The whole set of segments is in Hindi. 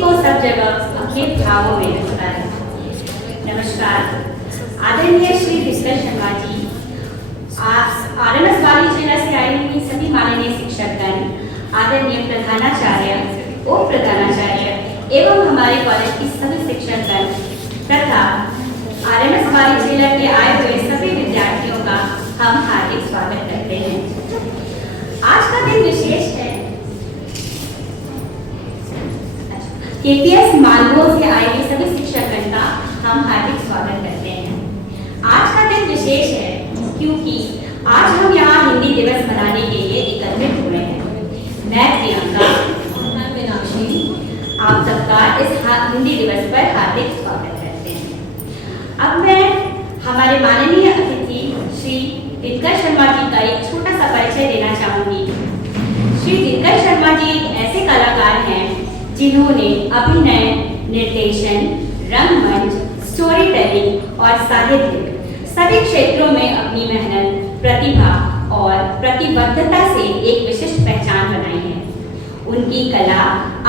को सब जगह अपने भावों में रखता है। नमस्कार, आदरणीय श्री दिनकर शर्मा जी, RMS वाली जिला से आई हुई सभी माननीय शिक्षकगण, आदरणीय प्रधानाचार्य, उप प्रधानाचार्य एवं हमारे कॉलेज की सभी शिक्षकगण तथा RMS वाली जिला के आए हुए सभी विद्यार्थियों का हम हार्दिक स्वागत करते हैं। आज का दिन विशेष है। KPS मालवो से आए हुए सभी शिक्षकगण का हम हार्दिक स्वागत करते हैं। आज का दिन विशेष है क्योंकि आज हम यहाँ हिंदी दिवस मनाने के लिए एकत्रित हुए हैं। मैं प्रियंका और मैं मीनाक्षी आप सबका इस हिंदी दिवस पर हार्दिक स्वागत करते हैं। अब मैं हमारे माननीय अतिथि श्री दिनकर शर्मा जी का एक छोटा सा परिचय देना चाहूंगी। श्री दिनकर शर्मा जी एक ऐसे कलाकार हैं जिन्होंने अभिनय, निर्देशन, रंगमंच, स्टोरी टेलिंग और साहित्य सभी क्षेत्रों में अपनी मेहनत, प्रतिभा और प्रतिबद्धता से एक विशिष्ट पहचान बनाई है। उनकी कला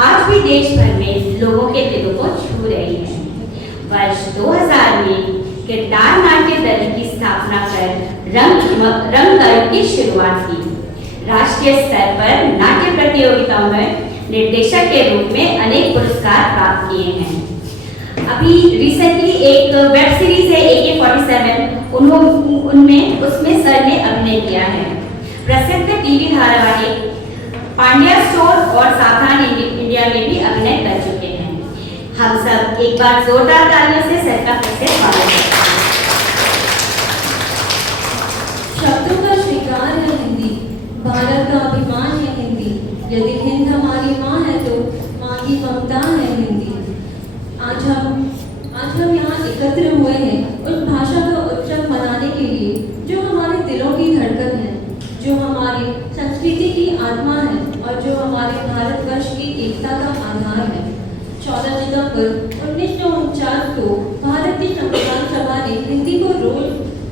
आज भी देश भर में लोगों के दिलों को छू रही है। वर्ष 2000 में किरदार नाट्य दल की स्थापना कर रंगकर्म की शुरुआत की। राष्ट्रीय स्तर पर नाट्य प्रतियोगिताओं में निर्देशक के रूप में अनेक पुरस्कार प्राप्त किए हैं। अभी रिसेंटली एक वेब सीरीज है AK-47, उसमें सर ने अभिनय किया है। प्रसिद्ध टीवी धारावाहिक पांड्या स्टोर और सावधान इंडिया में भी अभिनय कर चुके हैं। हम सब एक बार जोरदार तालियों से सर का फिर से स्वागत करते हैं। शब्दों का श्रृंगार है हिंदी, भारत का अभिमान है हिंदी। यदि हिंद हमारी माँ है तो माँ की ममता है हिंदी। आज हम यहाँ एकत्र हुए हैं उस भाषा का उत्सव मनाने के लिए जो हमारे दिलों की धड़कन है, जो हमारी संस्कृति की आत्मा है और जो हमारे भारतवर्ष की एकता का आधार है। 14 सितंबर 1949 को भारत की संविधान सभा ने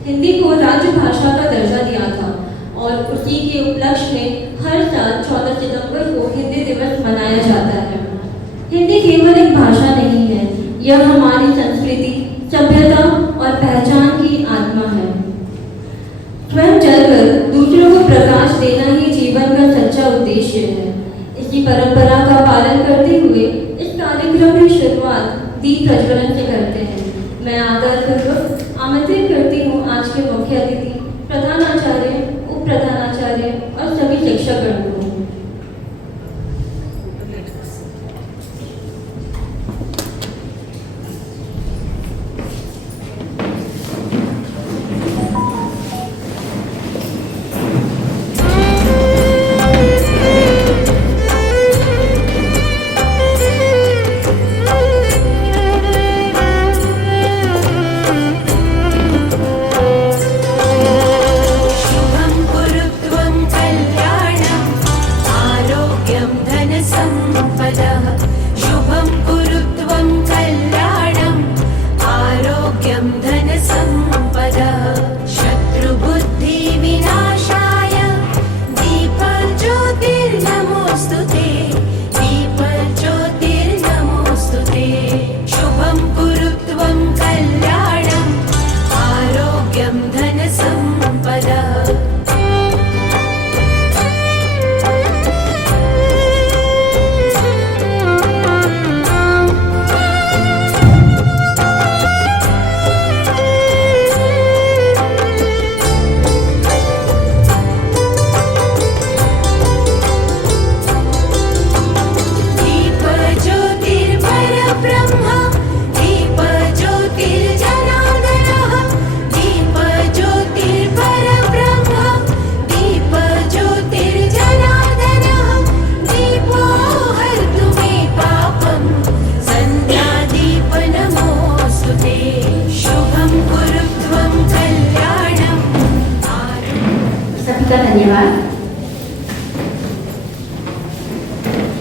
हिंदी को राज्य भाषा का दर्जा दिया था और उसी के उपलक्ष्य में हर साल 14 सितंबर को हिंदी दिवस मनाया जाता है। हिंदी केवल एक भाषा नहीं है, यह हमारी संस्कृति, सभ्यता और पहचान की आत्मा है। स्वयं जलकर दूसरों को प्रकाश देना ही जीवन का सच्चा उद्देश्य है। इसी परंपरा का पालन करते हुए इस कार्यक्रम की शुरुआत दीप प्रज्वलन से करते हैं। मैं आदरपूर्वक आमंत्रित करती हूँ आज के मुख्य अतिथि, प्रधानाचार्य, उप प्रधानाचार्य और सभी शिक्षकगण को।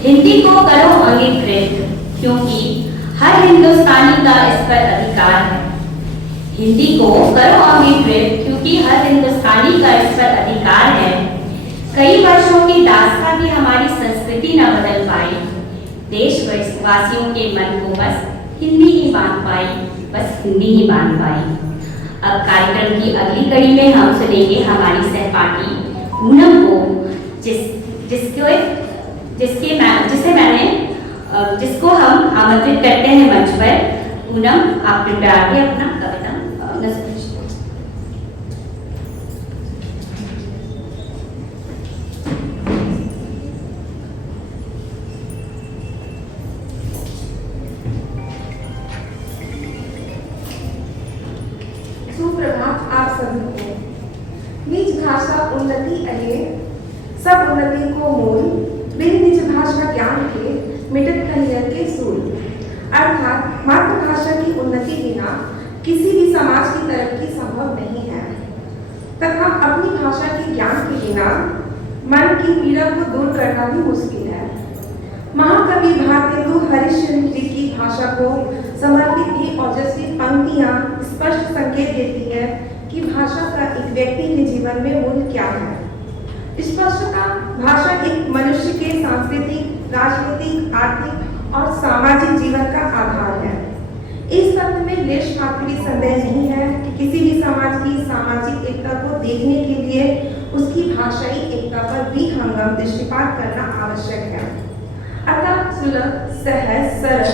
हिंदी को करो अंगीकृत क्योंकि हर हिंदुस्तानी का इस पर अधिकार है। हिंदी को करो अंगीकृत क्योंकि हर हिंदुस्तानी का इस पर अधिकार है। कई वर्षों की दास्तां भी हमारी संस्कृति न बदल पाई, देशवासियों के मन को बस हिंदी ही बांध पाई, बस हिंदी ही बांध पाई। अब कार्यक्रम की अगली कड़ी में हम सुनेंगे हमारी सहपाठी पूनम को, जिसको हम आमंत्रित करते हैं मंच पर। पूनम, आप कृपया आगे अपना कविता सुप्रभात आप सभी को। निज भाषा उन्नति अहे सब उन्नति को मूल, बिन निज भाषा ज्ञान के मिटत कहियर के सूल। अर्थात मातृभाषा की उन्नति बिना किसी भी समाज की तरक्की संभव नहीं है तथा अपनी भाषा के ज्ञान के बिना मन की पीड़ा को दूर करना भी मुश्किल है। महाकवि भारतेंदु हरिश्चंद्र जी की भाषा को समर्पित ये ओजस्वी पंक्तियां स्पष्ट संकेत देती है कि भाषा का एक व्यक्ति के जीवन में मूल्य क्या है। स्पष्टता भाषा एक मनुष्य के सांस्कृतिक, राजनीतिक, आर्थिक और सामाजिक जीवन का आधार है। इस तथ्य में लेश मात्र भी संदेह नहीं है कि किसी भी समाज की सामाजिक एकता को देखने के लिए उसकी भाषाई एकता पर विहंगम दृष्टिपात करना आवश्यक है। अतः सुलभ, सहज, सरल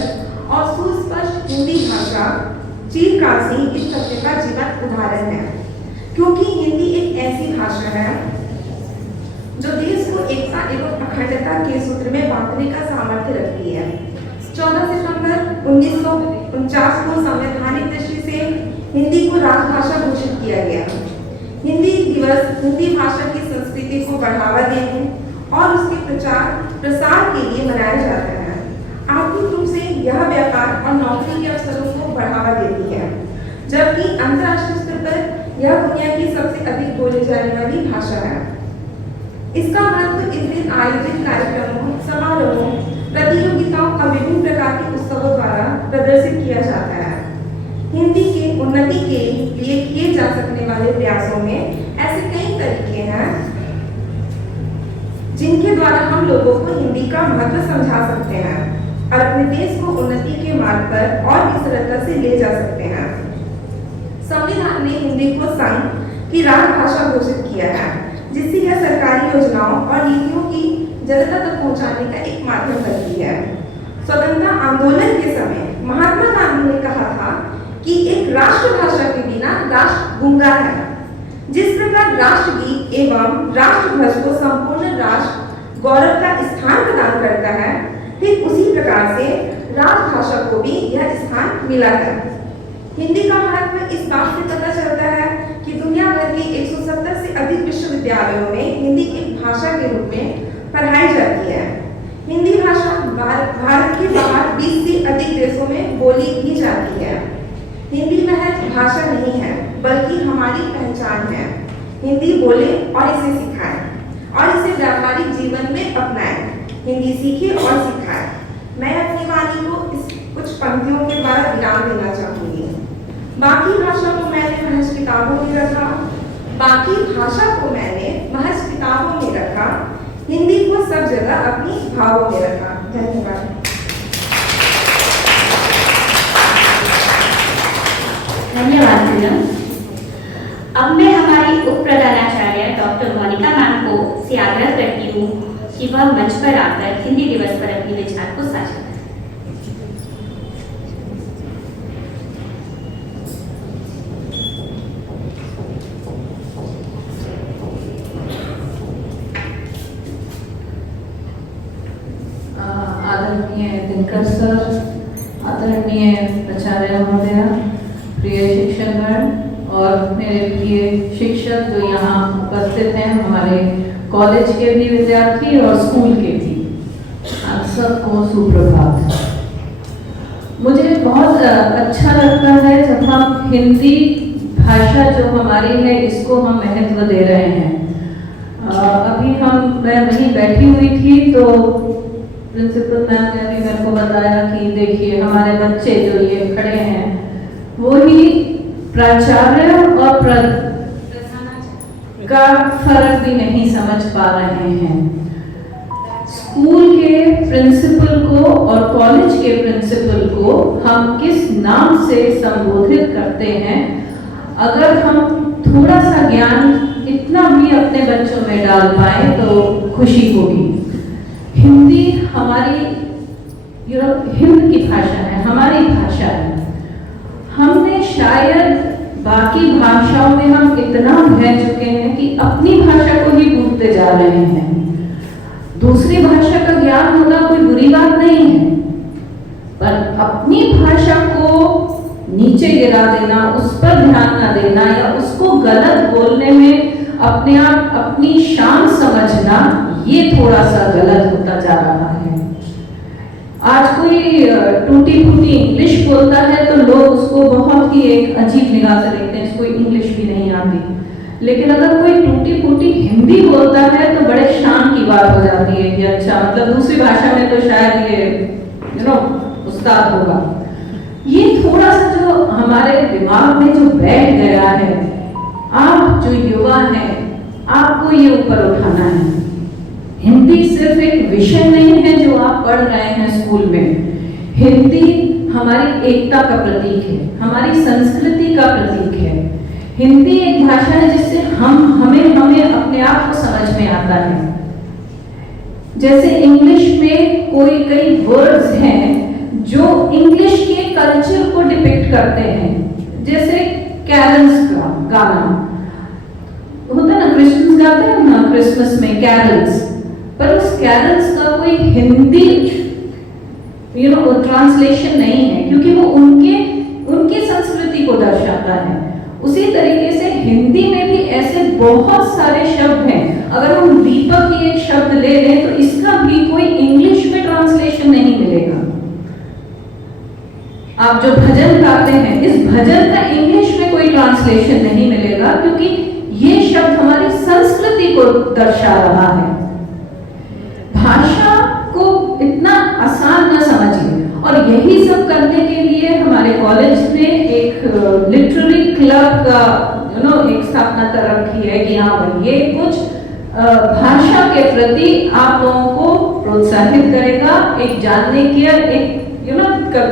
और सुस्पष्ट हिंदी भाषा चिरकाल से इस तथ्य का जीवंत उदाहरण है, क्योंकि हिंदी एक ऐसी भाषा है जो देश को एकता एवं अखंडता के सूत्र में बांधने का सामर्थ्य रखती है। 14 सितंबर 1949 को संवैधानिक दृष्टि से हिंदी को राजभाषा घोषित किया गया। हिंदी दिवस हिंदी भाषा की संस्कृति को बढ़ावा देने और उसके प्रचार प्रसार के लिए मनाया जाता है। आर्थिक रूप से यह व्यापार और नौकरी के अवसरों को बढ़ावा देती है, जबकि अंतर्राष्ट्रीय स्तर पर यह दुनिया की सबसे अधिक बोली जाने वाली भाषा है। इसका महत्व इस दिन आयोजित कार्यक्रमों, समारोहों, प्रतियोगिताओं और विभिन्न प्रकार के उत्सवों द्वारा प्रदर्शित किया जाता है। हिंदी के उन्नति के लिए किए जा सकने वाले प्रयासों में ऐसे कई तरीके हैं जिनके द्वारा हम लोगों को हिंदी का महत्व समझा सकते हैं और अपने देश को उन्नति के मार्ग पर और भी सरलता से ले जा सकते हैं। संविधान ने हिंदी को संघ की राजभाषा घोषित किया है, जिससे यह सरकारी योजनाओं और नीतियों की जनता तक पहुंचाने का एक माध्यम बनती है। स्वतंत्रता आंदोलन के समय महात्मा गांधी ने कहा था कि एक राष्ट्रभाषा के बिना राष्ट्र गूंगा है। जिस प्रकार राष्ट्रगीत एवं राष्ट्रध्वज को संपूर्ण राष्ट्र गौरव का स्थान प्रदान करता है, ठीक उसी प्रकार से राजभाषा को भी यह स्थान मिला है। हिंदी का महत्व इस बात से पता चलता है कि दुनिया भर के 170 से अधिक विश्वविद्यालयों में हिंदी एक भाषा के रूप में पढ़ाई जाती है। हिंदी भाषा भारत के बाहर 20 से अधिक देशों में बोली भी जाती है। हिंदी महज भाषा नहीं है, बल्कि हमारी पहचान है। हिंदी बोले और इसे सिखाएं और इसे व्यावहारिक जीवन में अपनाएं। हिंदी सीखे और सिखाएं। मैं अपनी वाणी को इस कुछ पंक्तियों के द्वारा विराम देना चाहूंगी। बाकी भाषा को मैंने महज किताबों में रखा, बाकी भाषा को मैंने महज किताबों में रखा, हिंदी को सब जगह अपनी भावों में रखा। धन्यवाद। धन्यवाद पूनम। अब मैं हमारी उप प्रधानाचार्य डॉक्टर मोनिका मैम को से आग्रह करती हूँ कि वह मंच पर आकर हिंदी दिवस पर अपने विचार को साझा करें। आदरणीय दिनकर सर, आदरणीय प्राचार्य महोदया, प्रिय शिक्षकगण और मेरे प्रिय शिक्षक जो यहाँ उपस्थित हैं, हमारे कॉलेज के भी विद्यार्थी और स्कूल के भी, आप सबको सुप्रभात। मुझे बहुत अच्छा लगता है जब हम हिंदी भाषा जो हमारी है इसको हम महत्व दे रहे हैं। मैं वहीं बैठी हुई थी तो प्रिंसिपल मैम ने भी मेरे को बताया कि देखिए हमारे बच्चे जो ये खड़े हैं वो ही प्राचार्य और का फर्क भी नहीं समझ पा रहे हैं। स्कूल के प्रिंसिपल को और कॉलेज के प्रिंसिपल को हम किस नाम से संबोधित करते हैं, अगर हम थोड़ा सा ज्ञान इतना भी अपने बच्चों में डाल पाए तो खुशी होगी। हिंदी हमारी हिंद की भाषा है, हमारी भाषा है। हमने शायद बाकी भाषाओं में हम इतना बह चुके हैं कि अपनी भाषा को ही भूलते जा रहे हैं। दूसरी भाषा का ज्ञान होना कोई बुरी बात नहीं है, पर अपनी भाषा को नीचे गिरा देना, उस पर ध्यान न देना या उसको गलत बोलने में अपने आप अपनी शान समझना, ये थोड़ा सा गलत होता जा रहा है। आज कोई टूटी फूटी इंग्लिश बोलता है तो लोग उसको बहुत ही एक अजीब निगाह से देखते हैं, इसको इंग्लिश भी नहीं आती। लेकिन अगर कोई टूटी फूटी हिंदी बोलता है तो बड़े शान की बात हो जाती है कि अच्छा, मतलब दूसरी भाषा में तो शायद ये उस्ताद होगा। ये थोड़ा सा जो हमारे दिमाग में जो बैठ गया है, आप जो युवा हैं आपको ये ऊपर उठाना है। हिंदी सिर्फ एक विषय नहीं है जो आप पढ़ रहे हैं स्कूल में। हिंदी हमारी एकता का प्रतीक है, हमारी संस्कृति का प्रतीक है। हिंदी एक भाषा है जिससे हमें अपने आप को समझ में आता है। जैसे इंग्लिश में कई वर्ड्स हैं जो इंग्लिश के कल्चर को डिपिक्ट करते हैं। जैसे कैरल्स का गाना होता है ना, क्रिश्चियंस गाते हैं ना क्रिसमस में कैरल्स, पर उस कैरल्स का कोई हिंदी ट्रांसलेशन नहीं है, क्योंकि वो उनकी संस्कृति को दर्शाता है। उसी तरीके से हिंदी में भी ऐसे बहुत सारे शब्द हैं। अगर हम दीपक ही एक शब्द ले लें तो इसका भी कोई इंग्लिश में ट्रांसलेशन नहीं मिलेगा। आप जो भजन गाते हैं, इस भजन का इंग्लिश में कोई ट्रांसलेशन नहीं मिलेगा, क्योंकि ये शब्द हमारी संस्कृति को दर्शा रहा है। भाषा को इतना आसान न समझिए। और यही सब करने के लिए हमारे कॉलेज ने एक लिटरेरी क्लब का एक स्थापना कर रखी है कि हाँ भाई, ये कुछ भाषा के प्रति आप लोगों को प्रोत्साहित करेगा, एक जानने की एक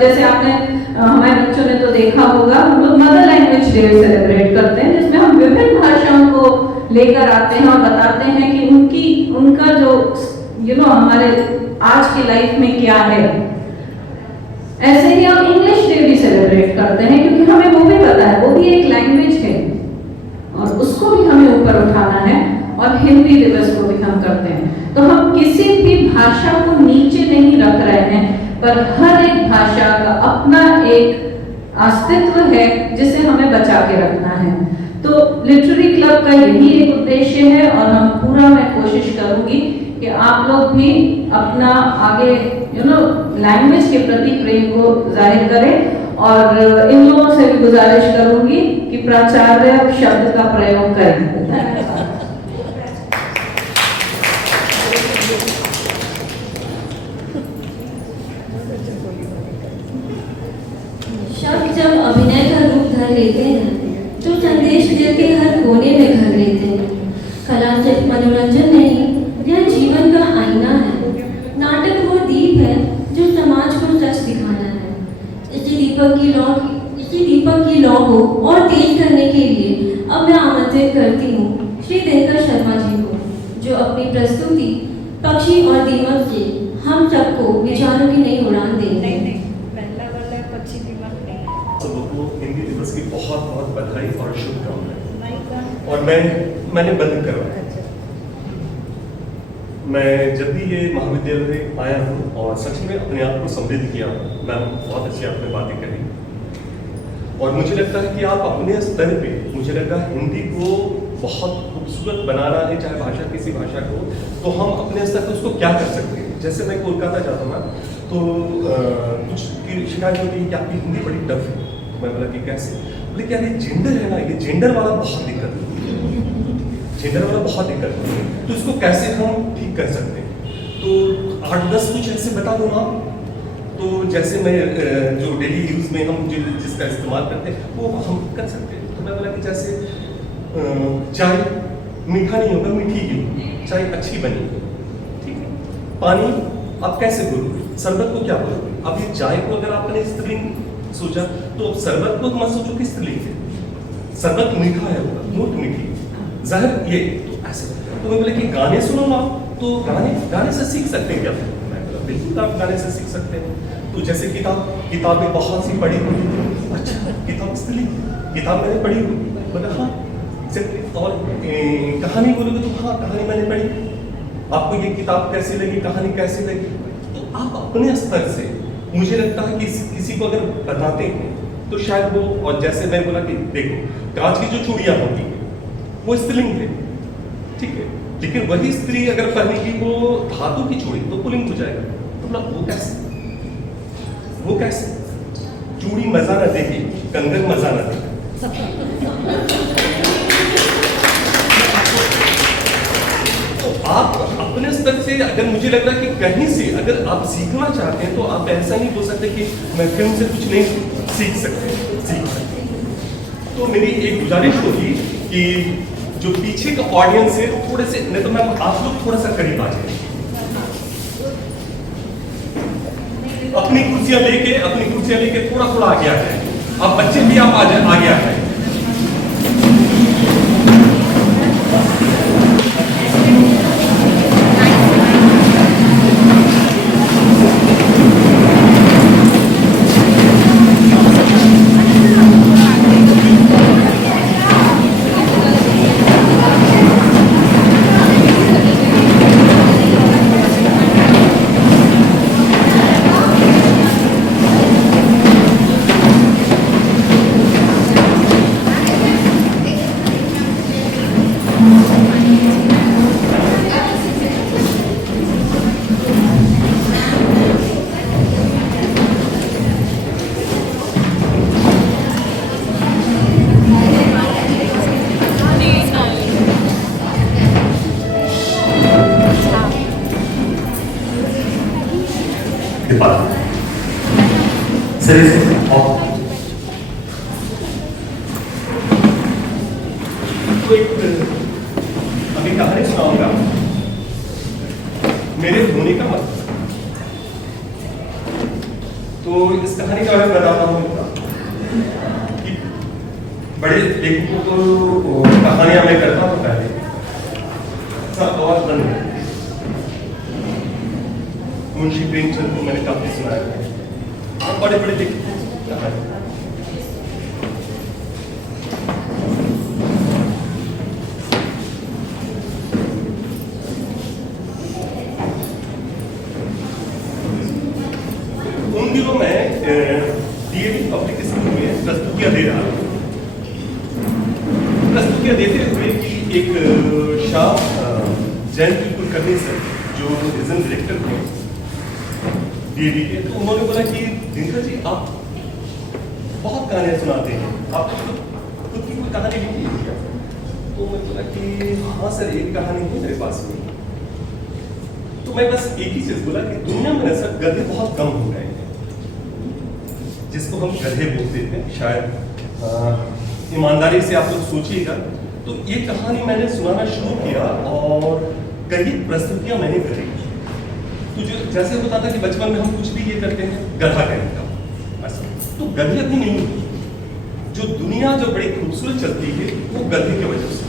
जैसे आपने हमारे बच्चों ने तो देखा होगा, हम लोग मदर लैंग्वेज डे सेलिब्रेट करते हैं, जिसमें हम विभिन्न भाषाओं को लेकर आते हैं और बताते हैं कि उनका जो हमारे आज की लाइफ में क्या है। ऐसे ही हम इंग्लिश डे भी सेलिब्रेट करते हैं, क्योंकि हमें वो भी पता है, वो भी एक लैंग्वेज है और उसको भी हमें ऊपर उठाना है। और हिंदी दिवस को भी हम करते हैं। तो हम किसी भी भाषा को नीचे नहीं रख रहे हैं, पर हर एक भाषा का अपना एक अस्तित्व है जिसे हमें बचा के रखना है। तो लिटरेरी क्लब का यही एक उद्देश्य है और हम पूरा मैं कोशिश करूंगी कि आप लोग भी अपना आगे लैंग्वेज के प्रति प्रेम को जाहिर करें। और इन लोगों से भी गुजारिश करूंगी कि प्राचार्य शब्द का प्रयोग करें। शब्द जब अभिनय का रूप धर लेते हैं तो संदेश दिल के हर कोने में घर लेते हैं। कला सिर्फ मनोरंजन नहीं, यह जीवन का आईना है। नाटक वो दीप है जो समाज को सच दिखाना है। इसी दीपक की लौ को और तेज करने के लिए अब मैं आमंत्रित करती हूँ श्री दिनकर शर्मा जी को, जो अपनी प्रस्तुति पक्षी और दीमक से हम सबको विचारों की नई उड़ान देंगे। सबको हिंदी दिवस की बहुत बहुत बधाई और शुभकामनाएं। और मैंने बंद करवाया। मैं जब भी ये महाविद्यालय आया हूँ और सच में अपने आप को समृद्ध किया हूँ। मैम बहुत अच्छी आपने बातें करी और मुझे लगता है कि आप अपने स्तर पे, मुझे लगा हिंदी को बहुत खूबसूरत बनाना है, चाहे भाषा किसी भाषा को, तो हम अपने स्तर पर उसको क्या कर सकते हैं। जैसे मैं कोलकाता जाता हूँ ना, तो कुछ की शिकायत होती है कि आपकी हिंदी बड़ी टफ है। मैं बोला कि कैसे? बोले कि यार ये जेंडर है ना, ये जेंडर वाला बहुत दिक्कत होती है, जेंडर वाला बहुत दिक्कत होती है, तो इसको कैसे हम ठीक कर सकते हैं। तो 8-10 कुछ ऐसे बता दो ना। तो जैसे मैं जो डेली यूज़ में हम जिसका इस्तेमाल करते हैं वो हम कर सकते हैं। तो मैं बोला कि जैसे चाय मीठा नहीं होगा, मीठी ही होगी, चाय अच्छी बनी, ठीक है। पानी आप कैसे बोलोगे? शरबत को क्या बोलोगे? अब ये चाय को अगर आपने स्त्रीलिंग सोचा तो शरबत को मत सोचो कि स्त्रीलिंग है। शरबत मीठा है, होगा नोट मीठी, जाहिर ये तो ऐसे। तो मैं बोले कि गाने सुनो ना, तो गाने से सीख सकते हैं क्या? मैं बोला बिल्कुल आप गाने से सीख सकते हैं। तो जैसे किताबें बहुत सी पढ़ी हुई, अच्छा किताब स्त्रीलिंग, किताब मैंने पढ़ी हुई, बोला हाँ एग्जैक्टली। और कहानी बोलोगे तो हाँ कहानी मैंने पढ़ी। आपको ये किताब कैसी लगी, कहानी कैसी लगी? तो आप अपने स्तर से, मुझे लगता है कि किसी को अगर बताते हैं तो शायद वो, और जैसे मैं बोला कि देखो कांच की जो चूड़ियां होती है वो स्त्रीलिंग है, ठीक है, लेकिन वही स्त्री अगर पहनेगी वो धातु की चूड़ी तो पुल्लिंग हो जाएगा। तो मतलब वो कैसे चूड़ी मजा न देगी, कंगन मजा न देगी। तो आप अपने स्तर से, अगर मुझे लग रहा है कि कहीं से अगर आप सीखना चाहते हैं तो आप ऐसा नहीं बोल सकते कि मैं फिल्म से कुछ नहीं सीख सकते। तो मेरी एक गुजारिश होगी कि जो पीछे का ऑडियंस है थोड़े से, नहीं तो मैं आप लोग थोड़ा सा करीब आ जाए, अपनी कुर्सियां लेके थोड़ा आगे आ जाए। अब बच्चे भी आप आगे आ जाए। तो एक अभी कहानी सुनाऊंगा, मेरे होने का मतलब। तो इस कहानी का मैं बताता हूँ कि बड़े लेखकों को कहानियां मैं करता हूँ पहले, सब आवाज बंद है। मुंशी प्रेमचंद को मैंने काफी सुनाया है, बड़े बड़े लेखकों की कहानी। उन दिनों में डीएवी पब्लिक स्कूल में प्रस्तुतियां दे रहा था। प्रस्तुतियां देते हुए कि एक शाह जयंत कुलकर्णी सर जो रीजनल डायरेक्टर थे डीएवी के, तो उन्होंने बोला कि दिनकर जी आप बहुत कहानियां सुनाते हैं, आप खुद की कोई कहानी लिखी है क्या? तो मैं बोला कि हाँ सर एक कहानी है मेरे पास में। तो मैं बस एक ही चीज बोला कि दुनिया में ऐसा गधे बहुत कम हो गए हैं, जिसको हम गधे बोलते थे। शायद ईमानदारी से आप लोग सोचिएगा। तो ये कहानी मैंने सुनाना शुरू किया और कई प्रस्तुतियां मैंने करी। तो जो जैसे होता था कि बचपन में हम कुछ भी ये करते हैं गधा कहने का, ऐसा तो गधे भी नहीं, जो दुनिया जो बड़ी खूबसूरत चलती है वो गधे की वजह से,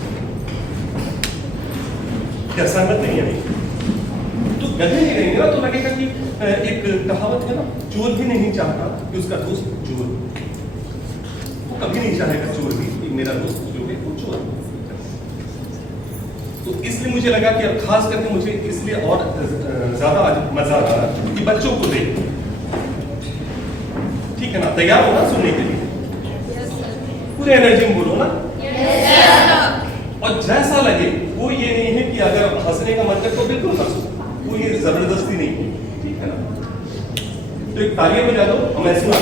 क्या संगत नहीं है? तो गधे नहीं रहेंगे ना तो लगेगा कि एक कहावत है ना, चोर भी नहीं चाहता कि उसका दोस्त चोर, वो कभी नहीं चाहेगा चोर भी कि मेरा दोस्त जो है वो चोर। तो इसलिए मुझे लगा कि अब खास करके मुझे इसलिए और ज्यादा आज मजा आ रहा कि बच्चों को देख, ठीक है ना? तैयार हो ना सुनने के लिए? पूरे एनर्जी में बोलो ना। और जैसा लगे वो ये नहीं है कि अगर हंसने का मन करे तो बिल्कुल हंसो, वो ये जबरदस्ती नहीं है, ठीक है ना? तो एक तालियां बजा दो और मैं सुना।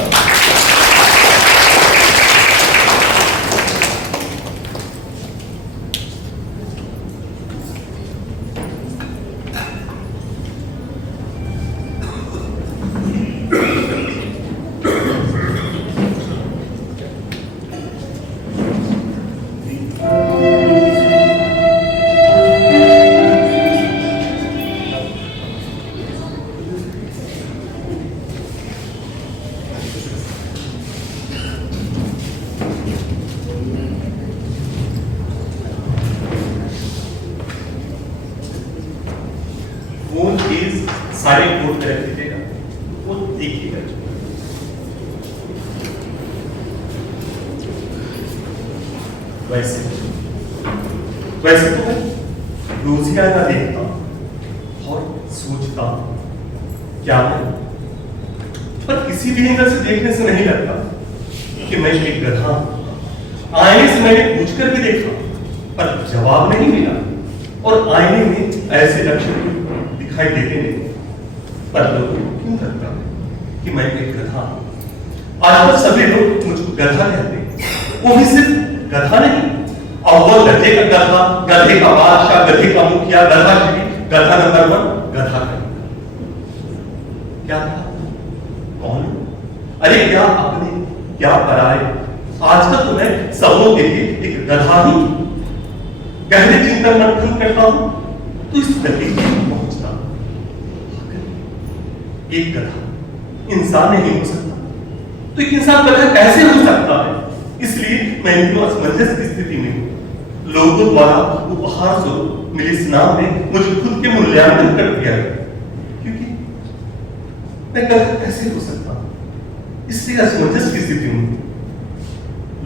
सारे कोड कर दीजिएगा, वो देखिएगा। वैसे तो मैं रोजियाना देखता और सोचता क्या है, पर किसी भी एंगल से देखने से नहीं लगता कि मैं एक गधा। आईने से मैंने पूछ कर भी देखा पर जवाब नहीं मिला, और आईने में ऐसे लक्षण दिखाई देते नहीं, पर लोगों को क्यों लगता है कि मैं एक गधा। आजकल सभी लोग मुझको गधा कहते हैं, वो भी सिर्फ गधा नहीं, अव्वल गधे का गधा, गधे का बादशाह, गधे का मुखिया, गधा श्री, गधा नंबर 1, गधा का क्या था, कौन? अरे क्या अपने क्या पराए। आजकल तो मैं सबों के लिए एक गधा ही गहरे चिंतन मंथन करता हूं तो इस नतीजे पर पहुंचता हूं, एक गधा इंसान नहीं हो सकता तो एक इंसान गधा कैसे हो सकता है। इसलिए मैं इनको असमंजस की स्थिति में हूं। लोगों द्वारा उपहार स्वरूप मिले इस नाम ने मुझे खुद के मूल्यांकन कर दिया है, क्योंकि मैं गधा कैसे हो सकता, इससे असमंजस की स्थिति में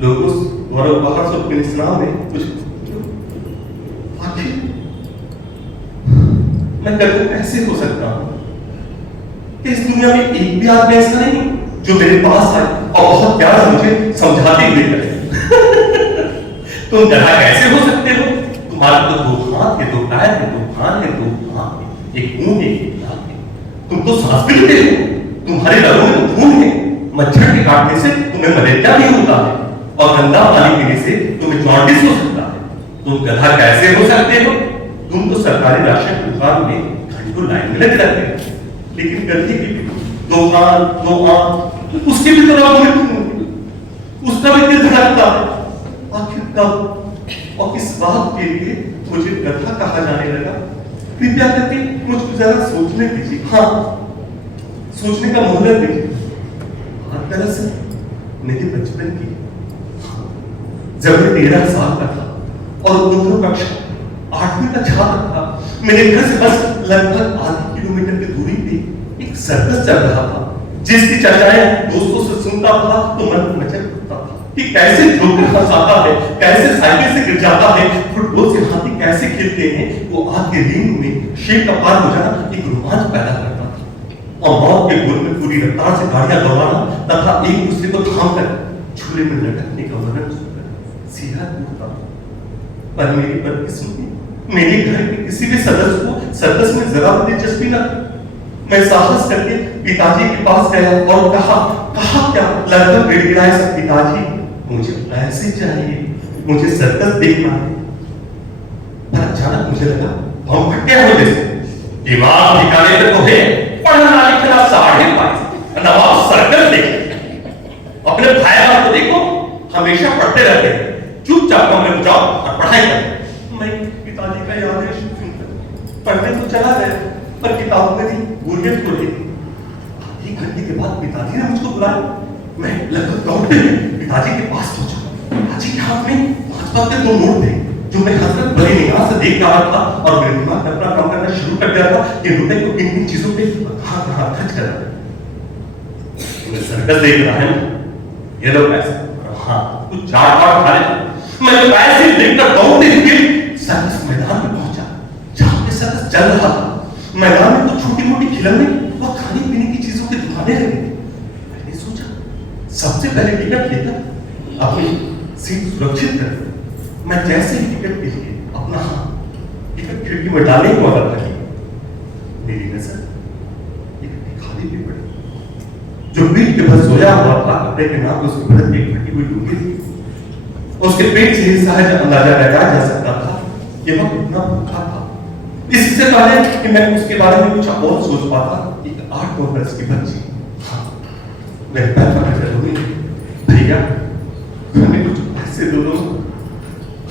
लोगों द्वारा उपहार स्वरूप मिले इस नाम ने मुझे आखिर मैं गधा कैसे हो सकता हूं। इस दुनिया में एक भी आदमी ऐसा नहीं जो मेरे पास आए और बहुत प्यार से मुझे समझाते हुए कहे तुम गधा कैसे हो सकते हो, तुम्हारे तो 2 हाथ है, 2 पैर है, 2 कान है, 2 आंख है, एक मुंह है, एक नाक है, तुम तो सांस भी लेते हो, तुम्हारे रगों में तो खून है, मच्छर के काटने से तुम्हें मलेरिया भी होता है और गंदा पानी पीने से तुम्हें जॉन्डिस हो सकता है। तुम गधा कैसे हो सकते हो, तुम तो सरकारी राशन की दुकान में घंटों लाइन में लगे रहते हो, लेकिन गधे की 2 कान, 2 आंख, उसके भी तो रगों में खून, उसका भी दिल धड़कता है। आखिर कब और किस बात के लिए मुझे गधा कहा जाने लगा, कृपया करके मुझको जरा सोचने दीजिए। हाँ, सोचने का मोहलत दीजिए। दरअसल मेरे बचपन की, जब मैं 13 साल का था और दोनों कक्षा 8वीं का छात्र था, मेरे घर से बस लगभग आधे किलोमीटर की दूरी पे एक सर्कस चल रहा था, जिसकी चर्चाएं दोस्तों से सुनता था तो मन मचल उठता था कि कैसे जोकर फंसाता है, कैसे साइकिल से गिर जाता है, फुटबॉल से हाथी कैसे खेलते हैं, वो आग के रिंग में शेर का पार हो जाना एक रोमांच पैदा करता था, और मौत के गोल में पूरी रफ्तार से गाड़ियां दौड़ाना तथा एक दूसरे को थाम कर झूले में लटकने का वर्णन सुनकर सीधा टूटता था। पर मेरी बदकिस्मती, मेरे घर के किसी भी सदस्य को सर्कस में जरा भी दिलचस्पी न थी। मैं साहस करके पिताजी के पास गया और कहा क्या, लगभग गिड़गिड़ाए सब, पिताजी मुझे पैसे चाहिए, मुझे सर्कस देखना है। पर अचानक मुझे लगा हम फटे हो जैसे, दिमाग ठिकाने पे तो है, पढ़ना लिखना 5.5, नवाब सर्कस देखे। अपने भाई बहन को देखो, हमेशा पढ़ते रहते हैं, चुपचाप कमरे में जाओ और पढ़ाई करो। मैं पिताजी का आदेश सुनकर पढ़ने तो चला गया, पर किताब मेरी बोरियत हो रही थी। आधे घंटे के बाद पिताजी ने मुझको बुलाया। मैं लगभग दौड़ते हुए पिताजी के पास पहुंचा। पिताजी के हाथ में 5 के 2 नोट थे, जो मैं हसरत भरी निगाह से देख रहा था, और मेरे दिमाग अपना काम करना शुरू कर दिया था कि रुपए को किन चीजों पे कहां खर्च करना। तुम्हें सर्कस देख रहा है ना, ये लो पैसे, हाँ कुछ चाट खा ले। मैं पैसे देखकर दौड़ते हुए सर्कस मैदान में पहुंचा, जहां पे सर्कस चल रहा था। मैदान में कुछ छोटी मोटी खिलौने और खाने पीने की चीजों की दुकानें लगी थी। मैंने सोचा सबसे पहले टिकट लेकर अपनी सीट सुरक्षित कर मैं जैसे ही टिकट के लिए अपना हाथ टिकट खिड़की में डालने को वाला था, मेरी नजर एक खाली पे पड़ी, जो पीठ के बस सोया हुआ था। कपड़े के नाम उसकी बदन में फटी हुई डूंगी थी। उसके पेट से ही सहज अंदाजा लगाया जा सकता था कि वह कितना भूखा था। इससे पहले कि मैं उसके बारे में कुछ और सोच पाता, एक 8-9 वर्ष की बच्ची, हाँ मेरे पैर पकड़ कर बोली, भैया हमें कुछ पैसे दो,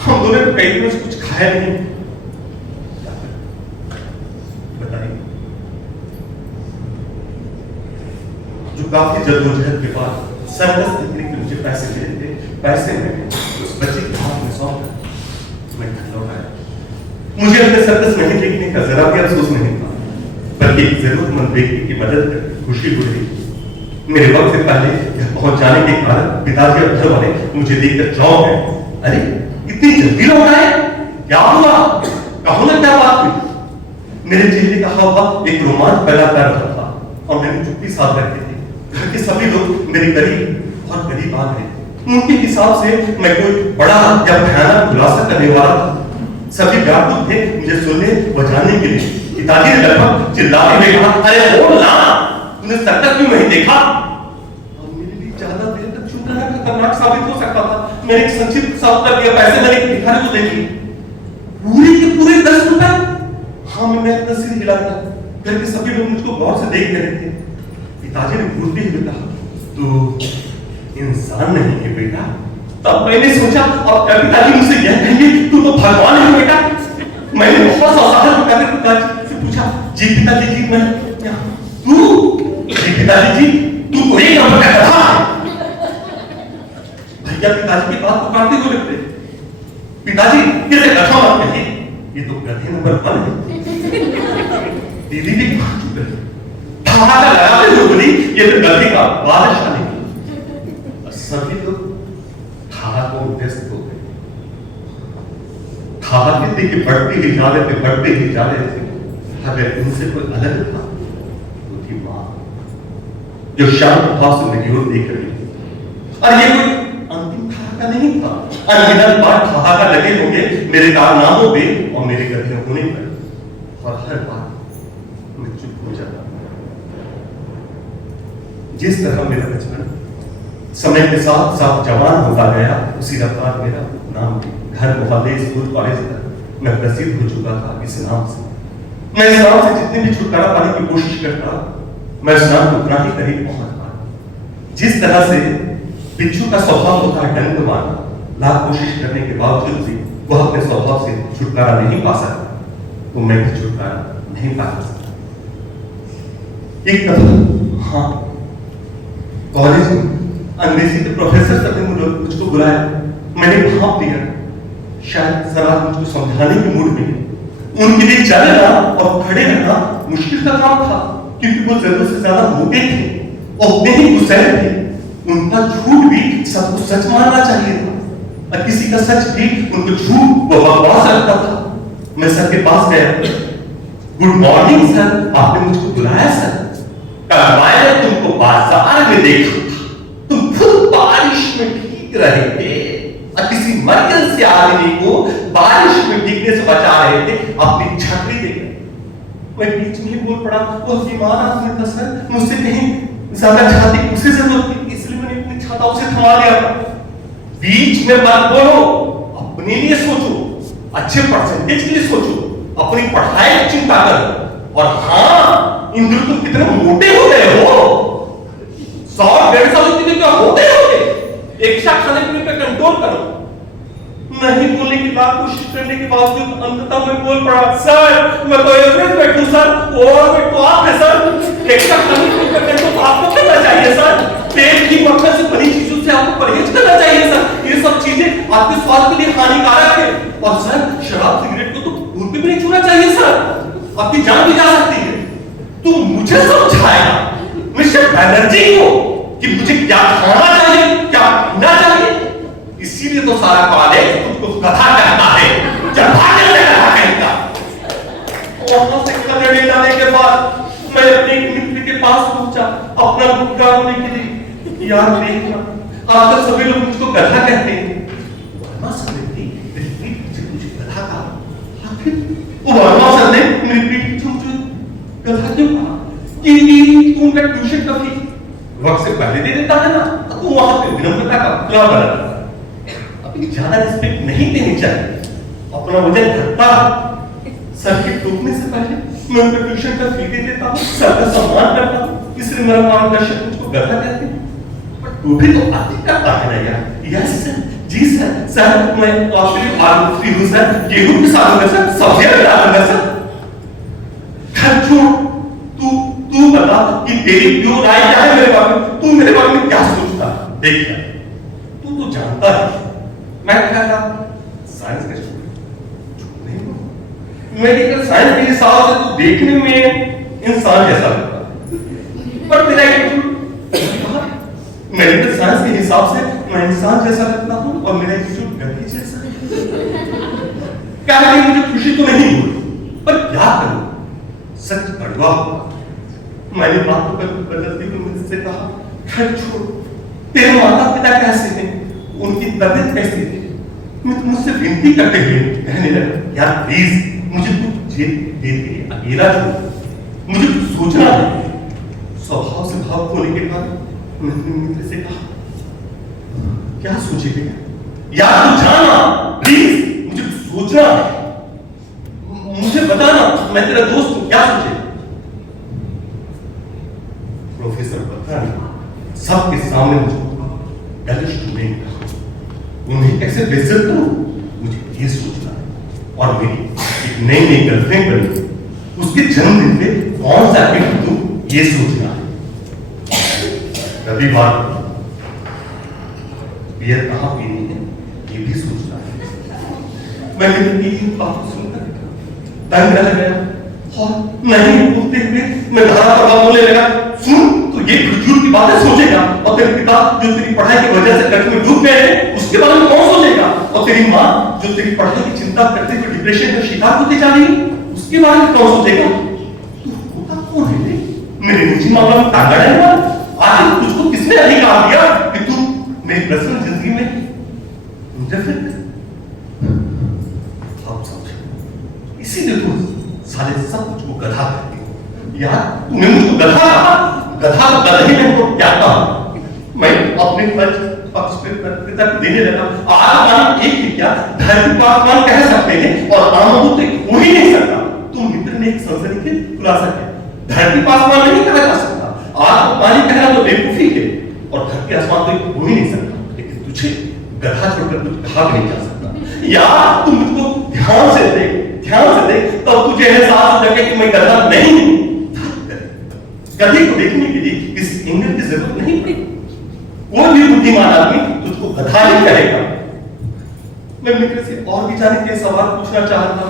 हम दोनों ने कई दिनों से कुछ खाया नहीं। बताइए, जो काफी जद्दोजहद के बाद सर्कस देखने के मुझे पैसे मिले थे, पैसे में उस बच्चे के हाथ में सौंप मैं घर लौट आया। मुझे अपने सर्कस नहीं देखने का जरा भी अफसोस नहीं था, बल्कि एक जरूरतमंद व्यक्ति की मदद कर खुशी हो रही। मेरे वक्त से पहले घर पहुंच जाने के कारण पिताजी और घर वाले मुझे देखकर चौंक गए। अरे इतनी जल्दी लौट आए, क्या हुआ? कहो ना क्या बात हुई? मेरे चेहरे का हाव एक रोमांच पैदा कर रहा था और मैंने चुप्पी साध रखी थी। घर के सभी लोग मेरे करीब और करीब आ गए। उनके हिसाब से मैं कोई बड़ा या भयानक खुलासा करने वाला था। सभी व्याकुल थे मुझे सुनने व जानने के लिए। पिताजी ने लगभग चिल्लाते हुए कहा, अरे बोल ना, तूने तक क्यों नहीं देखा? और मेरे लिए ज्यादा देर तक चुप रहना खतरनाक साबित हो सकता था। मैंने एक संक्षिप्त सा उत्तर दिया, पैसे मैंने भिखारी को दे दिए। पूरे के पूरे 10 रुपए? हाँ, मैं इतना सिर हिला था। घर के सभी लोग मुझको गौर से देख रहे थे। पिताजी ने घूरते हुए कहा, तू इंसान नहीं है बेटा। तब मैंने सोचा, अब पिताजी मुझसे यह कहेंगे तू तो भगवान है बेटा। मैंने बहुत सावधान होकर पिताजी से पूछा, जी पिताजी जी, मैं तू जी पिताजी जी, तू तो एक नंबर का गधा है। भैया पिताजी की बात को काटते हुए लगते, पिताजी इसे गधा मत कहिए, ये तो गधे नंबर 1 है। दीदी भी चुप रही, ठहाका लगाते हुए बोली, ये तो गधे का बादशाह नहीं। सभी लोग ठहाकों में व्यस्त हो गए। ठहाके के बढ़ते ही जा रहे थे, बढ़ते ही जा रहे थे। अगर उनसे कोई अलग था तो थी मां, जो शांत भाव से मेरी ओर देख रही थी। और ये कोई अंतिम ठहाका नहीं था। अनगिनत बार ठहाका लगे होंगे मेरे कारनामों पे और मेरे गधे होने पर, और हर बार मैं चुप हो जाता। जिस तरह मेरा बचपन समय के साथ साथ जवान होता गया, उसी रफ्तार मेरा नाम भी घर, मोहल्ले, स्कूल, कॉलेज तक मैं प्रसिद्ध हो चुका था इस नाम से। मैं इस नाम से जितने भी छुटकारा पाने की कोशिश करता, मैं इस नाम को उतना ही करीब पहुंच पाया। जिस तरह से बिच्छू का स्वभाव होता है डंक मारना, लाख कोशिश करने के बावजूद भी वह अपने स्वभाव से छुटकारा नहीं पा सकता, तो मैं भी छुटकारा नहीं पा सकता। एक दफा हाँ, कॉलेज में अंग्रेजी के प्रोफेसर सर ने मुझको बुलाया। मैंने भाप दिया, शायद सर आज मुझको समझाने की मूड में। उनके लिए चलना और खड़े रहना मुश्किल का काम था, क्योंकि वो जरूरत से ज्यादा मोटे थे और उतने ही गुस्सैल थे। उनका झूठ भी सबको सच मानना चाहिए था, और किसी का सच भी उनको झूठ व बकवास लगता था। मैं सर के पास गया, गुड मॉर्निंग सर, आपने मुझको बुलाया सर? कल मैंने तुमको बाजार में देखा, तुम खुद बारिश में भीग रहे थे और किसी मरियल से आदमी को बारिश में भीगने से बचा रहे थे अपनी छतरी देकर। मैं बीच में ही बोल पड़ा, वो बीमार आदमी था सर, मुझसे कहीं ज्यादा छाती उसे जरूरत थी, इसलिए मैंने अपनी छाता उसे थमा लिया था। बीच में मत बोलो, अपने लिए सोचो, अच्छे परसेंटेज के लिए सोचो, अपनी पढ़ाई की चिंता करो। और हाँ, इन दिनों तुम कितने मोटे हो गए हो, 100-150 दिन क्या होते होंगे। एक साथ खाने पीने पे कंट्रोल करो। नहीं बोलने की बात कोशिश करने के बावजूद अंततः मैं बोल पड़ा, सर मैं तो एवरेज वेट हूं सर, ओवरवेट तो आप है सर। एक साथ खाने पीने पे कंट्रोल आपको करना चाहिए सर। तेल की मक्खन से बनी चीजों से आपको परहेज करना चाहिए सर। ये सब चीजें आपके स्वास्थ्य के लिए हानिकारक है। और सर शराब सिगरेट को तो दूर भी नहीं छूना चाहिए सर, आपकी जान भी जा सकती है। तू मुझे समझाएगा, मिस्टर बैनर्जी को, कि मुझे क्या खाना चाहिए, क्या पीना चाहिए? इसीलिए तो सारा कॉलेज तुमको कथा कहता है। जब भागे लगा कहता, वहां से खदेड़ लाने के बाद मैं अपने मित्र के पास पहुंचा अपना दुख गाने के लिए। यार देखना, आजकल सभी लोग मुझको गधा कहते हैं। वर्मा सर ने मेरी पीठ पीछे मुझे गधा कहा। आखिर वो वर्मा सर ने मेरी पीठ पीछे मुझे गधा क्यों कहा? कि तू उनका ट्यूशन का फीस वक्त से पहले दे देता है ना, तो तू वहां पे विनम्रता का पुतला बना। अपनी ज्यादा रिस्पेक्ट नहीं देनी चाहिए, अपना वजन घटता। सर के टूटने से पहले मैं उनका ट्यूशन का फी दे देता हूँ, सर का सम्मान करता हूँ, इसलिए मेरा मार्गदर्शक मुझको गधा कहते हैं। पर तू भी तो अति करता है ना यार। यस सर, जी सर, सर मैं आपके लिए आलू फ्री हूँ सर, गेहूं भी डालूंगा सर, सब्जियां भी डालूंगा सर। खर्चों तू बता कि तेरी क्यों राय क्या है मेरे बारे में? तू मेरे बारे में क्या सोचता है? देख यार, तू तो जानता है मैं क्या था, साइंस का स्टूडेंट नहीं हूं। मेडिकल साइंस के हिसाब से तू देखने में इंसान जैसा लगता है, पर तेरा मेडिकल साइंस के हिसाब से मैं इंसान जैसा लगता हूँ और मेरा एटीट्यूड गधे जैसा है। क्या है कि मुझे खुशी तो नहीं हुई, पर क्या करूं, सच कड़वा हुआ। मैंने बात को बदलती हुई मुझसे कहा, खैर छोड़, तेरे माता पिता कैसे हैं, उनकी तबीयत कैसी थी। मुझसे विनती करते हुए कहने लगा, यार प्लीज मुझे कुछ देर के लिए अकेला छोड़, मुझे कुछ सोचना है। स्वभाव से भाव होने के बाद मैंने मित्र से कहा, क्या सोचेगा यार, तू जाना प्लीज, मुझे कुछ सोचना है, मुझे बताना, मैं तेरा दोस्त हूं, क्या सोचे। प्रोफेसर पता नहीं सबके सामने मुझे गलत स्टूडेंट कहा, उन्हें कैसे बेइज्जत करूं, मुझे ये सोचना है। और मेरी एक नई गर्लफ्रेंड बनी, उसके जन्मदिन पे कौन सा गिफ्ट दूं, ये सोचना है। रविवार बियर कहां पीनी है, ये भी सोचना है। मैंने की बात सुनकर तंग रह गया और नहीं बोलते हुए मैं धारा पर बोलने लगा, सुन तो ये खजूर की बातें सोचेगा, और तेरे पिता जो तेरी पढ़ाई की वजह से कर्ज में डूब गए हैं उसके बारे में कौन सोचेगा, और तेरी माँ जो तेरी पढ़ाई की चिंता करते हुए डिप्रेशन का शिकार होती जा रही है उसके बारे में कौन सोचेगा। तू होता कौन है रे? मेरे निजी मामला में टांगा रहेगा। आखिर तुझको किसने अधिकार दिया कि तू मेरी पर्सनल जिंदगी में इंटरफेयर कर? अब समझ, इसीलिए तू साले सब कुछ को गधा कहती हो। यार तूने मुझको गधा कहा, गधा तो गधे में तो क्या कहा। मैं अपने पक्ष पे पिता को देने लगा, आसमान एक ही क्या धरती का आसमान कह सकते हैं और आमों तो हो ही नहीं सकता। तुम मित्र ने एक सनसनीखेज खुलासा किया, धरती का आसमान नहीं कहा जा सकता, आग को पानी कहना तो बेवकूफी है, और धरती आसमान तो हो ही नहीं सकता। लेकिन तुझे गधा छोड़कर कुछ कहा भी नहीं जा सकता। यार तुम मुझको ध्यान से देख, ध्यान से देख, तब तुझे एहसास हो जाएगा कि मैं गधा नहीं हूं। गधे को देखने के लिए किसी इंगल की जरूरत नहीं पड़ी। वो भी बुद्धिमान आदमी तुझको गधा नहीं कहेगा। मैं मित्र से और भी जाने के सवाल पूछना चाह रहा था,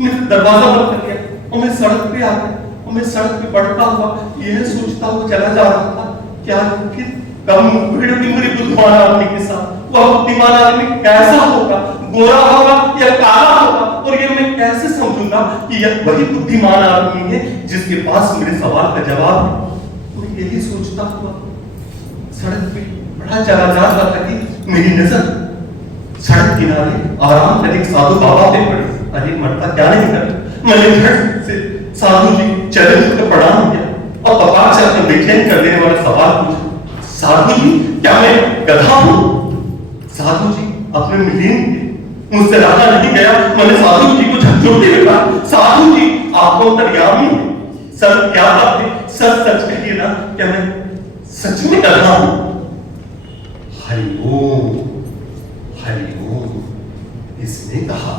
मित्र दरवाजा बंद कर दिया और मैं सड़क पे आ गया, और मैं सड़क पे बढ़ता हुआ यह सोचता हुआ चला जा रहा था, क्या फिर कम मुखड़ी बुद्धिमान आदमी के साथ वह बुद्धिमान आदमी कैसा होगा, गोरा होगा या काला होगा, और ये मैं कैसे समझूंगा कि यह वही बुद्धिमान आदमी है जिसके पास मेरे सवाल का जवाब है। मैं यही सोचता हुआ सड़क पे बड़ा चला जा रहा था कि मेरी नजर सड़क किनारे आराम कर एक साधु बाबा पे पड़ी। अरे मरता क्या नहीं कर, मैंने झट से साधु जी चरण छूकर प्रणाम किया और पपाक से अपने बेचैन कर देने वाला सवाल पूछा, साधु जी क्या मैं गधा हूं? साधु जी अपने में लीन थे, मुझसे रहा नहीं गया। मैंने साधु जी को झकझोरते हुए कहा, साधु जी आप तो अंतर्यामी हैं, सर क्या बात है, सच सच कहिए ना, क्या मैं सच में गधा हूं? हरिओम हरिओम। इसने कहा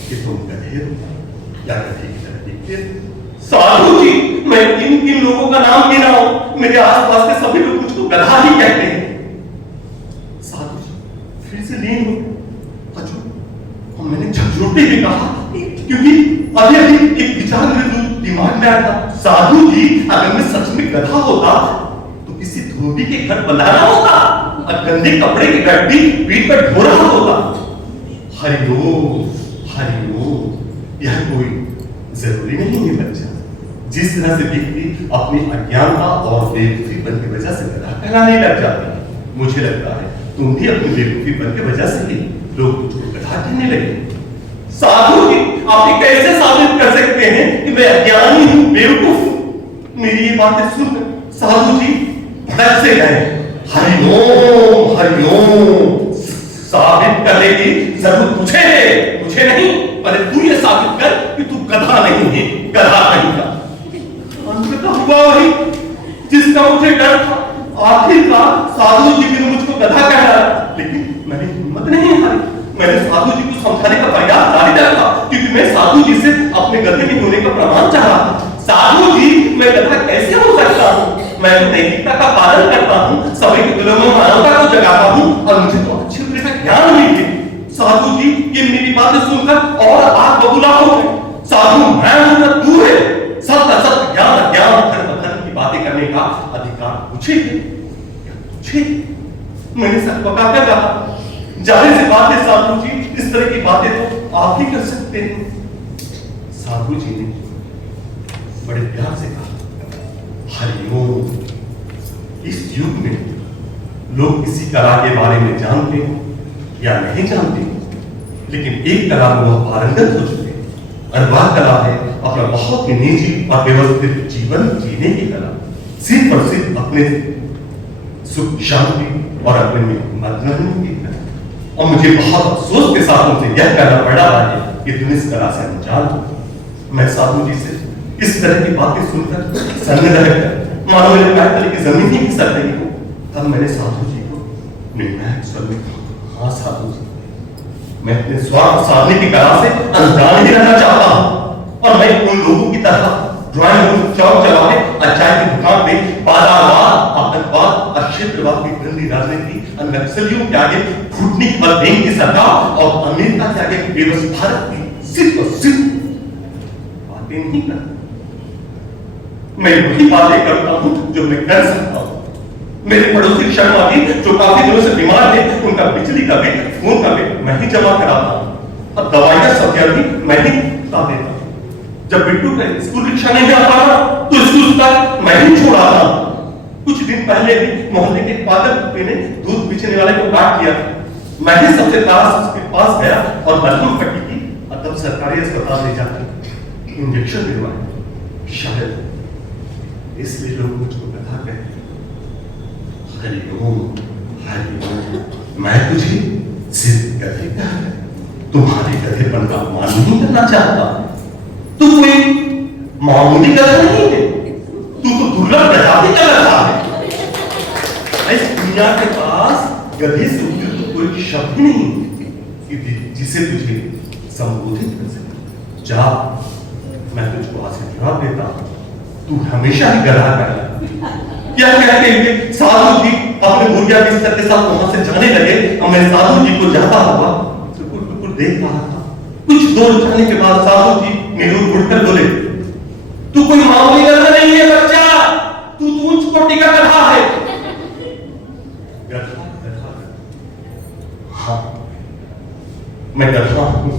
कि तुम गधे हो या गधे की तरह दिखते हो। साधु जी मैं किन लोगों का नाम गिना हूं, मेरे आसपास के सभी लोग मुझको गधा ही कहते हैं। साधु जी फिर से लीन हो और मैंने झकझोरते हुए कहा, क्योंकि अभी एक विचार मेरे दिमाग में आया था, साधु जी अगर मैं सच में गधा होता तो किसी धोबी के घर बनाना होता और गंदे कपड़े की गड्डी पीठ पर ढो रहा होता। हरिओम हरिओम। यह कोई जरूरी नहीं है बच्चा, जिस तरह से व्यक्ति अपनी अज्ञानता और बेवकूफीपन की वजह से गधा कहलाने लग जाता है, मुझे लगता है तुम भी अपनी बेवकूफीपन की वजह से ही लोग तुझको गधा कहने लगे। साधु जी आप कैसे साबित कर सकते हैं कि मैं अज्ञानी हूं, बेवकूफ हूं? मेरी ये बातें सुनकर साधु जी भड़क से गए। हरिओम हरिओम। साबित करने की जरूरत तुझे है, मुझे नहीं, पर तू ये साबित कर कि तू गधा नहीं है, गधा नहीं का। अंततः हुआ वही जिसका मुझे डर था। आखिरकार साधु जी ने मुझको गधा कह रहा, लेकिन मैंने हिम्मत नहीं हारी। मैंने साधु जी को समझाने का प्रयास जारी रखा, क्योंकि मैं साधु जी से अपने गधे में होने का प्रमाण चाह रहा था। साधु जी मैं गधा कैसे हो सकता हूँ? मैं नैतिकता का पालन करता हूँ, सभी के दिलों में मानवता को जगाता हूँ, और मुझे तो अच्छी तरह का ज्ञान भी है। साधु जी ये मेरी बातें सुनकर और आग बबूला हो गए। साधु मैं हूं ना तू है, सब का सब ज्ञान अज्ञान धर्म अधर्म की बातें करने का अधिकार मुझे है। मुझे मैंने सच पका कर कहा, जाहिर सी बात है साधु जी, इस तरह की बातें तो आप ही कर सकते हैं। साधु जी ने बड़े प्यार से कहा, हरिओम। इस युग में लोग किसी कला के बारे में जानते हैं या नहीं जानते, लेकिन एक कला में वह पारंगत हो चुके हैं, और वह कला है अपना बहुत ही निजी और व्यवस्थित जीवन जीने की कला। सिर्फ और सिर्फ अपने सुख शांति और अपने में मग्न होने की कला। और मुझे बहुत अफसोस के साथ उनसे यह कहना पड़ रहा है कि तुम इस कला से अनजान हो। मैं साधु जी से इस तरह की बातें सुनकर सन्न रह गया, मानो मेरे पैर तले की जमीन ही खिसक रही हो। तब मैंने साधु जी को निर्णायक स्वर में कहा, हाँ साधु जी, मैं अपने स्वार्थ साधने की कला से अनजान ही रहना चाहता हूं, और मैं उन लोगों की तरह ड्राइंग रूम, चौक चौराहे और चाय की दुकान पे बाजारवाद, आतंकवाद और क्षेत्रवाद की गंदी राजनीति और नक्सलियों के आगे घुटने और देश की सरकार और अमेरिका के आगे बेबस भारत की सिर्फ और सिर्फ बातें नहीं करता। मैं वही बातें करता हूं जो मैं कर सकता हूं। मेरे पड़ोसी शर्मा जी जो काफी दिनों से बीमार थे, उनका बिजली का बिल, फोन का बिल मैं ही जमा कराता हूं, और दवाइयां सब्जियां भी मैं ही ला देता हूं। जब बिट्टू का स्कूल रिक्शा नहीं आता था तो स्कूल तक मैं ही छोड़ाता हूं। कुछ दिन पहले भी मोहल्ले के पागल कुत्ते ने दूध बेचने वाले को काट दिया। मैं ही सबसे पास उसके पास गया और मलहम पट्टी की, और तब सरकारी अस्पताल ले जाकर इंजेक्शन दिलवाया। शायद इसलिए लोग मुझको कथा कहते हैं, हरिओम हरिओम। मैं तुझे सिर्फ गधे का है, तुम्हारे गधेपन का अपमान नहीं करना चाहता। तू कोई मामूली गधा नहीं है, तू तो दुर्लभ प्रजाति का गधा है। इस दुनिया के पास गधे से उपयुक्त कोई शब्द ही नहीं जिसे तुझे संबोधित कर सके। जा, मैं तुझको आशीर्वाद देता हूं, तू हमेशा ही गधा करना। क्या कहते हैं साधु जी अपने मुर्गिया बिस्तर के साथ वहां से जाने लगे, और मैं साधु जी को जाता हुआ टुकुर टुकुर देख रहा था। कुछ दूर जाने के बाद साधु जी मेरे ओर मुड़कर बोले, तू कोई मामूली गधा नहीं है बच्चा, तू तो उच्च कोटि का गधा है। गधा गधा, हाँ मैं गधा हूं,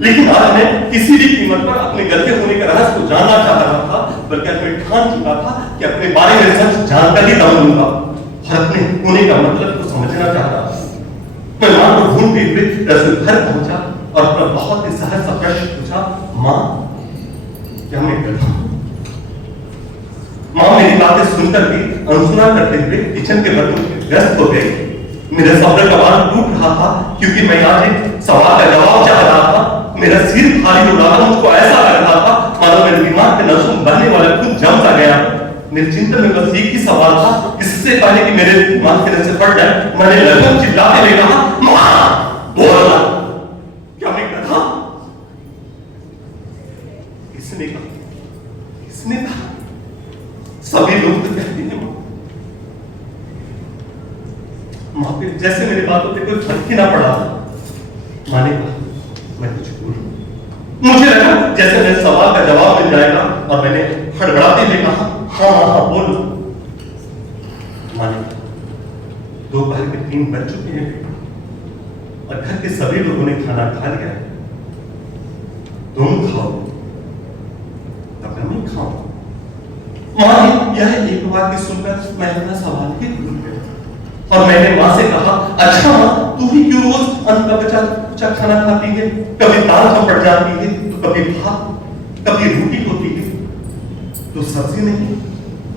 लेकिन आज मैं किसी भी कीमत पर अपने गधे होने का रहस्य को जानना चाह रहा था, बल्कि मैं ठान चुका था कि अपने बारे में सच जानकर ही दम लूंगा, और अपने होने का मतलब को समझना चाह रहा था। मैं मां को ढूंढते हुए रसोई घर पहुंचा और अपना बहुत ही सहज सा प्रश्न पूछा, मां क्या मैं गधा हूं? मां मेरी बातें सुनकर भी अनसुना करते हुए किचन के बर्तन में व्यस्त हो गई। मेरा सब्र का बांध टूट रहा था, क्योंकि मैं आज एक सवाल का जवाब चाह रहा था। मेरा सिर खाली हो रहा था, मुझको ऐसा लग रहा था मानो मेरे दिमाग के नसों में बहने वाला खून जम सा गया। मेरे चिंतन में बस एक ही सवाल था, इससे पहले कि मेरे दिमाग के नसें फट जाए, मैंने लगभग चिल्लाते हुए कहा, मां बोल, क्या मैं गधा? इसने कहा सभी लोग तो कहते हैं मां पे जैसे मेरी बातों पे कोई फर्क ही ना पड़ा। मां ने कहा, मैं कुछ बोलूं। मुझे लगा जैसे मेरे सवाल का जवाब मिल जाएगा, और मैंने हड़बड़ाते हुए कहा, हाँ हाँ हाँ बोल। मां ने कहा, दोपहर के 3 बज चुके हैं और घर के सभी लोगों ने खाना खा लिया है, तुम खाओ तब मैं खाऊं। मां यह एक वाक्य सुनकर मैं अपना सवाल ही भूल गया, और मैंने मां से कहा, अच्छा मां, तू ही क्यों रोज अन्न का बचा खाना खाती है? कभी दाल चौपड़ जाती है, तो कभी भात, कभी रोटी होती है, तो सब्जी नहीं।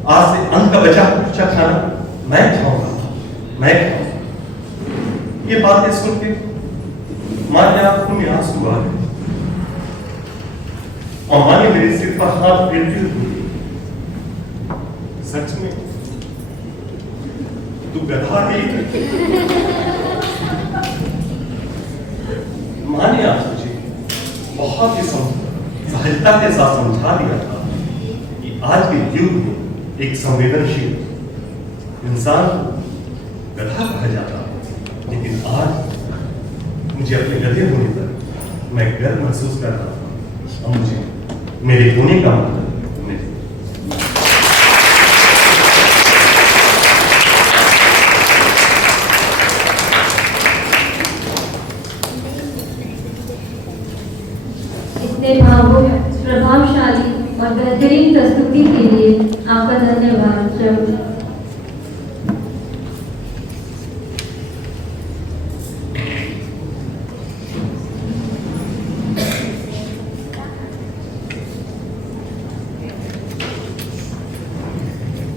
आज से अन्न का बचा खाना मैं खाऊंगा, मैं खाऊंगा। ये बातें सुन के मां के आंखों में आंसू आ गए, और मां ने मेरे सिर पर हाथ फेरते हुए, सच में तू गधा नहीं। मां ने आप मुझे बहुत ही सहजता के साथ समझा दिया था कि आज के युग में एक संवेदनशील इंसान को गधा कहा जाता है, लेकिन आज मुझे अपने गधे होने पर मैं गर्व महसूस कर रहा था, और मुझे मेरे होने का मतलब नहीं। इतने भावुक, प्रभावशाली और बेहतरीन प्रस्तुति के लिए आपका धन्यवाद जब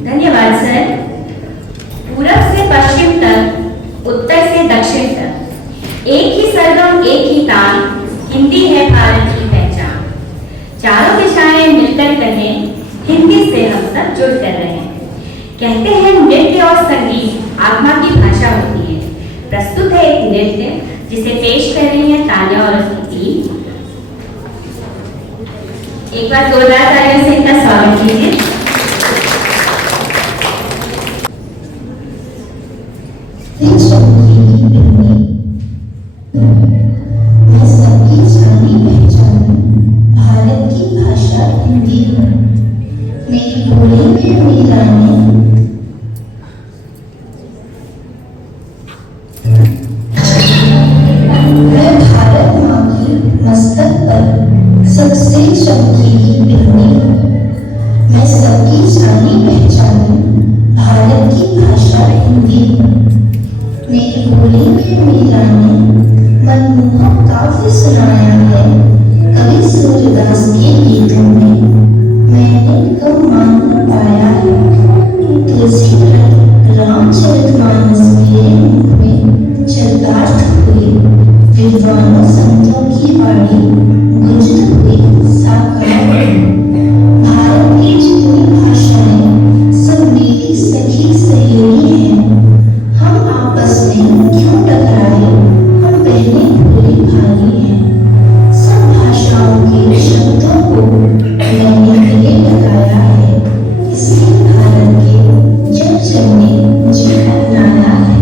धन्यवाद सर। पूरब से पश्चिम तक, उत्तर से दक्षिण तक, एक ही सरगम एक ही ताल, हिंदी है भारत की पहचान। चारों दिशाएं मिलकर कहें, हिंदी से हम सब जुड़ कर रहे हैं। कहते हैं नृत्य और संगीत आत्मा की भाषा होती है। प्रस्तुत है एक नृत्य जिसे पेश कर रही है तान्या और उसकी टीम। एक बार जोरदार तालियों से इनका स्वागत कीजिए। मैं सबकी जानी पहचानी, भारत की भाषा हिंदी है। मेरी भोले में मेरा ने मैं भारत माँ की मस्तक पर सबसे चमकीली बिरनी। मैं सबकी जानी पहचानी, भारत की भाषा हिंदी है। मेरी भोली में मेरा ने मनमोहक काव्य सुनाया है कवि सूरदास के गीतों में। मैंने कब मान न पाया है तुलसीदास रामचरितमानस मेरे मुख में चरितार्थ हुए। विद्वानों संतों की वाणी गुंजत हुई साकार। भारत की जितनी भाषाएं सब मेरी सखी सहेली हैं। हम आपस में क्यों टकराए, हम बहने भोली भाई हैं। सब भाषाओं के शब्दों को मैंने गले लगाया है। इसी भारत के जब जमने जी अपनाया है।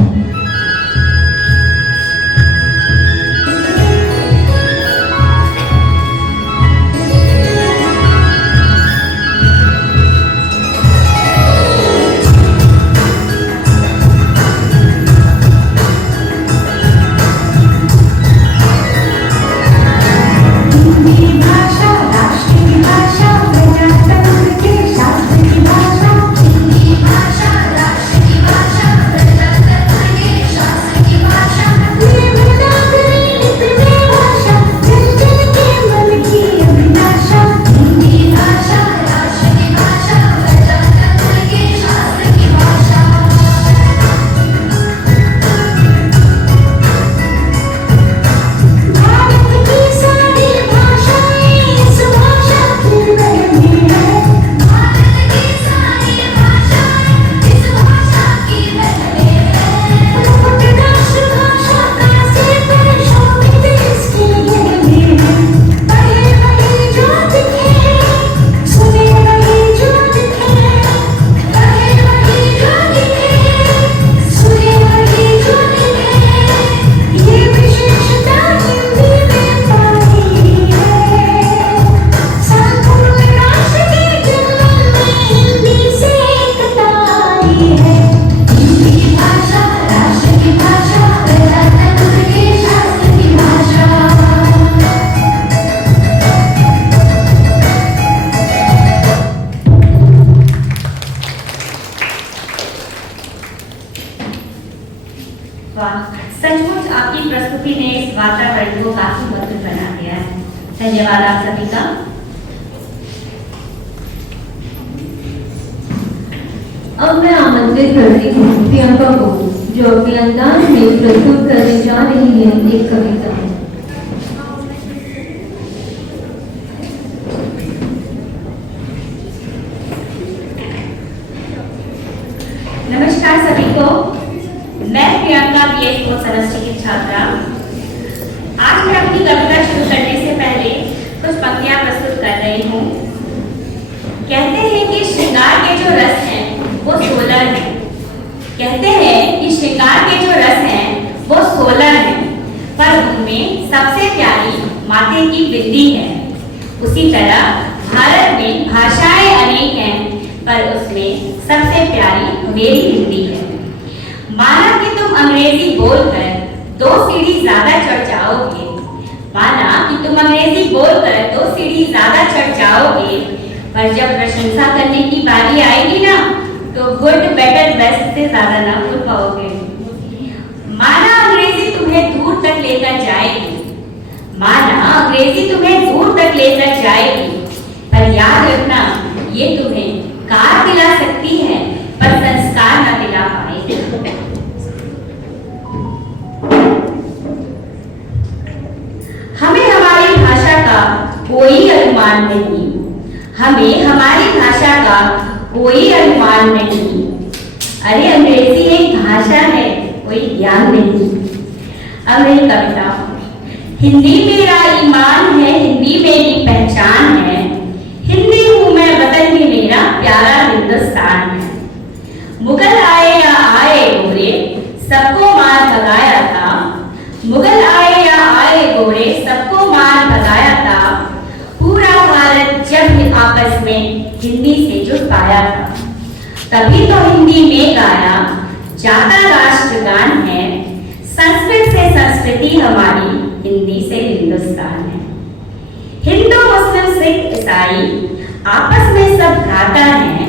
सचमुच आपकी प्रस्तुति ने इस वातावरण को काफी मधुर बना दिया है। धन्यवाद आप सभी का। अब मैं आमंत्रित करती हूँ प्रियंका को, जो अपने अंदाज में प्रस्तुत करने जा रही है एक कविता। नमस्कार सभी को। मैं प्रियंका BA सेमेस्टर की छात्रा। आज मैं अपनी कविता शुरू करने से पहले कुछ पंक्तियां प्रस्तुत कर रही हूँ। कहते हैं कि श्रृंगार के जो रस हैं वो 16 हैं। कहते हैं कि श्रृंगार के जो रस हैं वो 16 हैं, पर उनमें सबसे प्यारी माथे की बिंदी है। उसी तरह भारत में भाषाएं अनेक हैं, पर उसमें सबसे प्यारी मेरी हिंदी है। माना कि तुम अंग्रेजी बोलकर 2 सीढ़ी ज्यादा चढ़ जाओगे, माना कि तुम अंग्रेजी बोलकर 2 सीढ़ी ज्यादा चढ़ जाओगे, पर जब प्रशंसा करने की बारी आएगी ना, तो गुड बेटर बेस्ट से ज्यादा ना बोल पाओगे। माना अंग्रेजी तुम्हें दूर तक लेकर जाएगी, माना अंग्रेजी तुम्हें दूर तक लेकर जाएगी, पर याद रखना ये तुम्हें कार दिला सकती है, पर संस्कार ना दिला पाएगी। हमें हमारी भाषा का कोई अनुमान नहीं, हमें हमारी भाषा का कोई अनुमान नहीं। अरे अंग्रेजी एक भाषा है, कोई ज्ञान नहीं। अब मेरी कविता। हिंदी मेरा ईमान है, हिंदी मेरी पहचान है, हिंदी हूँ मैं, वतन भी मेरा प्यारा हिंदुस्तान है। मुगल आए या आए गोरे, सबको मार भगाया था, मुगल आए या आए गोरे, सबको मार भगाया था। पूरा भारत जब आपस में हिंदी से जुट पाया था, तभी तो हिंदी में गाया जाता राष्ट्रगान है। संस्कृत से संस्कृति हमारी, हिंदी से हिंदुस्तान है। हिंदू मुस्लिम सिख ईसाई आपस में सब भ्राता है,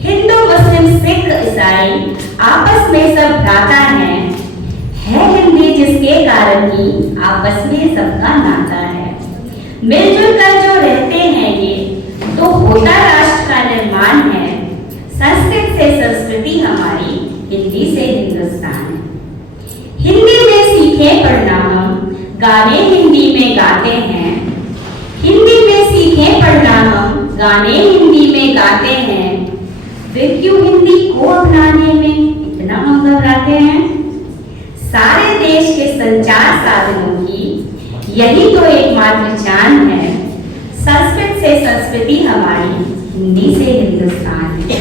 हिंदू मुस्लिम सिख ईसाई आपस में सब भ्राता है हिंदी जिसके कारण ही आपस में सबका नाता है। मिलजुल कर जो रहते हैं ये, तो होता राष्ट्र का निर्माण है। संस्कृत से संस्कृति हमारी, हिंदी से हिंदुस्तान है। हिंदी में सीखे पढ़ना हम, गाने हिंदी में गाते हैं, हिंदी में सीखे पढ़ना हम, गाने हिंदी में गाते हैं। फिर क्यों हिंदी को अपनाने में इतना हम घबराते हैं? सारे देश के संचार साधनों की यही तो एकमात्र जान है। संस्कृत से संस्कृति हमारी, हिंदी से हिंदुस्तान है।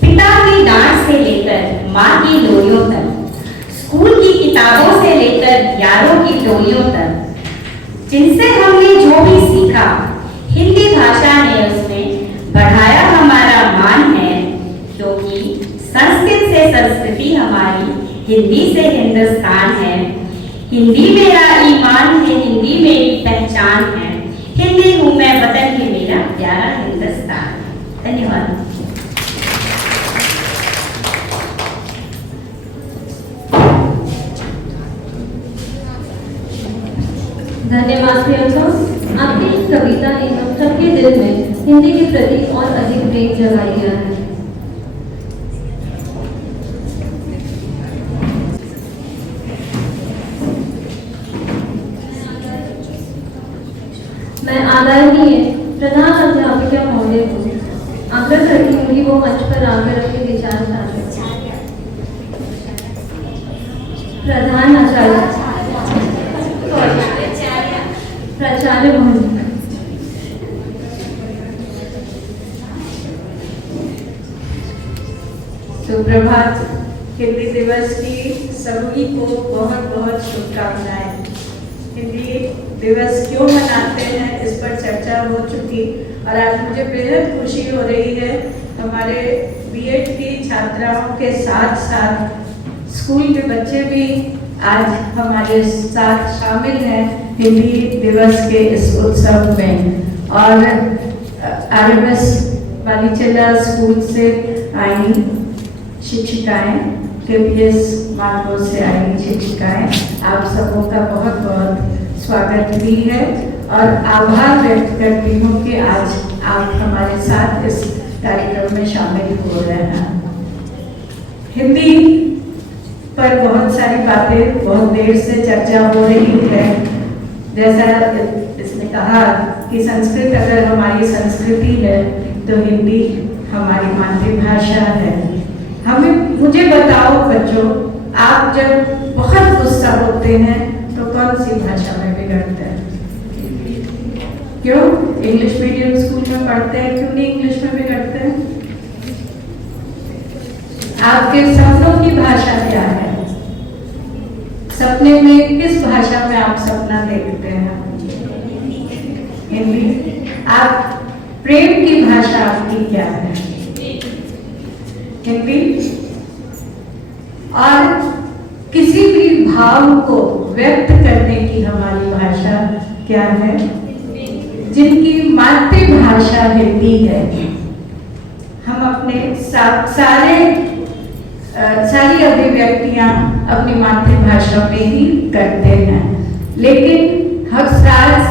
पिता की डांट से लेकर माँ की लोरियों तक, स्कूल की किताबों से लेकर यारों की टोलियों तक, जिनसे हमने जो भी सीखा, हिंदी भाषा ने उसमें बढ़ाया हमारा मान है। क्योंकि संस्कृत से संस्कृति हमारी, हिंदी से हिंदुस्तान है। हिंदी मेरा ईमान है, हिंदी मेरी पहचान है, हिंदी हूँ मैं, वतन भी मेरा प्यारा हिंदुस्तान है। धन्यवाद। धन्यवाद प्रियंका। आपकी इस कविता ने हम सबके दिल में हिंदी के प्रति और अधिक प्रेम जगा दिया है। मैं आदरणीय प्रधान अध्यापिका महोदय को आग्रह करती हूँ कि वो मंच पर आकर अपने विचार साझा करें। प्रधान आचार्य प्राचार्य महोदय, सुप्रभात। हिंदी दिवस की सभी को बहुत बहुत शुभकामनाएं। हिंदी दिवस क्यों मनाते हैं इस पर चर्चा हो चुकी, और आज मुझे बेहद खुशी हो रही है हमारे बीएड की छात्राओं के साथ साथ स्कूल के बच्चे भी आज हमारे साथ शामिल हैं हिंदी दिवस के इस उत्सव में। और आरएमएस बालीचेला स्कूल से आई शिक्षिकाएं, केपीएस मालगो से आई शिक्षिकाएं, आप सबों का बहुत बहुत स्वागत भी है और आभार व्यक्त करती हूँ कि आज आप हमारे साथ इस कार्यक्रम में शामिल हो रहे हैं। हिंदी पर बहुत सारी बातें बहुत देर से चर्चा हो रही है। जैसा इसने कहा कि संस्कृत अगर हमारी संस्कृति है तो हिंदी हमारी मातृभाषा है। मुझे बताओ बच्चों, आप जब बहुत गुस्सा होते हैं तो कौन सी भाषा में बिगड़ते हैं? क्यों? इंग्लिश मीडियम स्कूल में पढ़ते हैं, क्यों नहीं इंग्लिश में बिगड़ते हैं? आपके सपनों की भाषा क्या है? सपने में किस भाषा में आप सपना देखते हैं? हिंदी। आप प्रेम की भाषा आपकी क्या है? हिंदी। और किसी भी भाव को व्यक्त करने की हमारी भाषा क्या है? जिनकी मातृभाषा हिंदी है, हम अपने सारी अभिव्यक्तियां अपनी मातृभाषा में ही करते हैं। लेकिन हम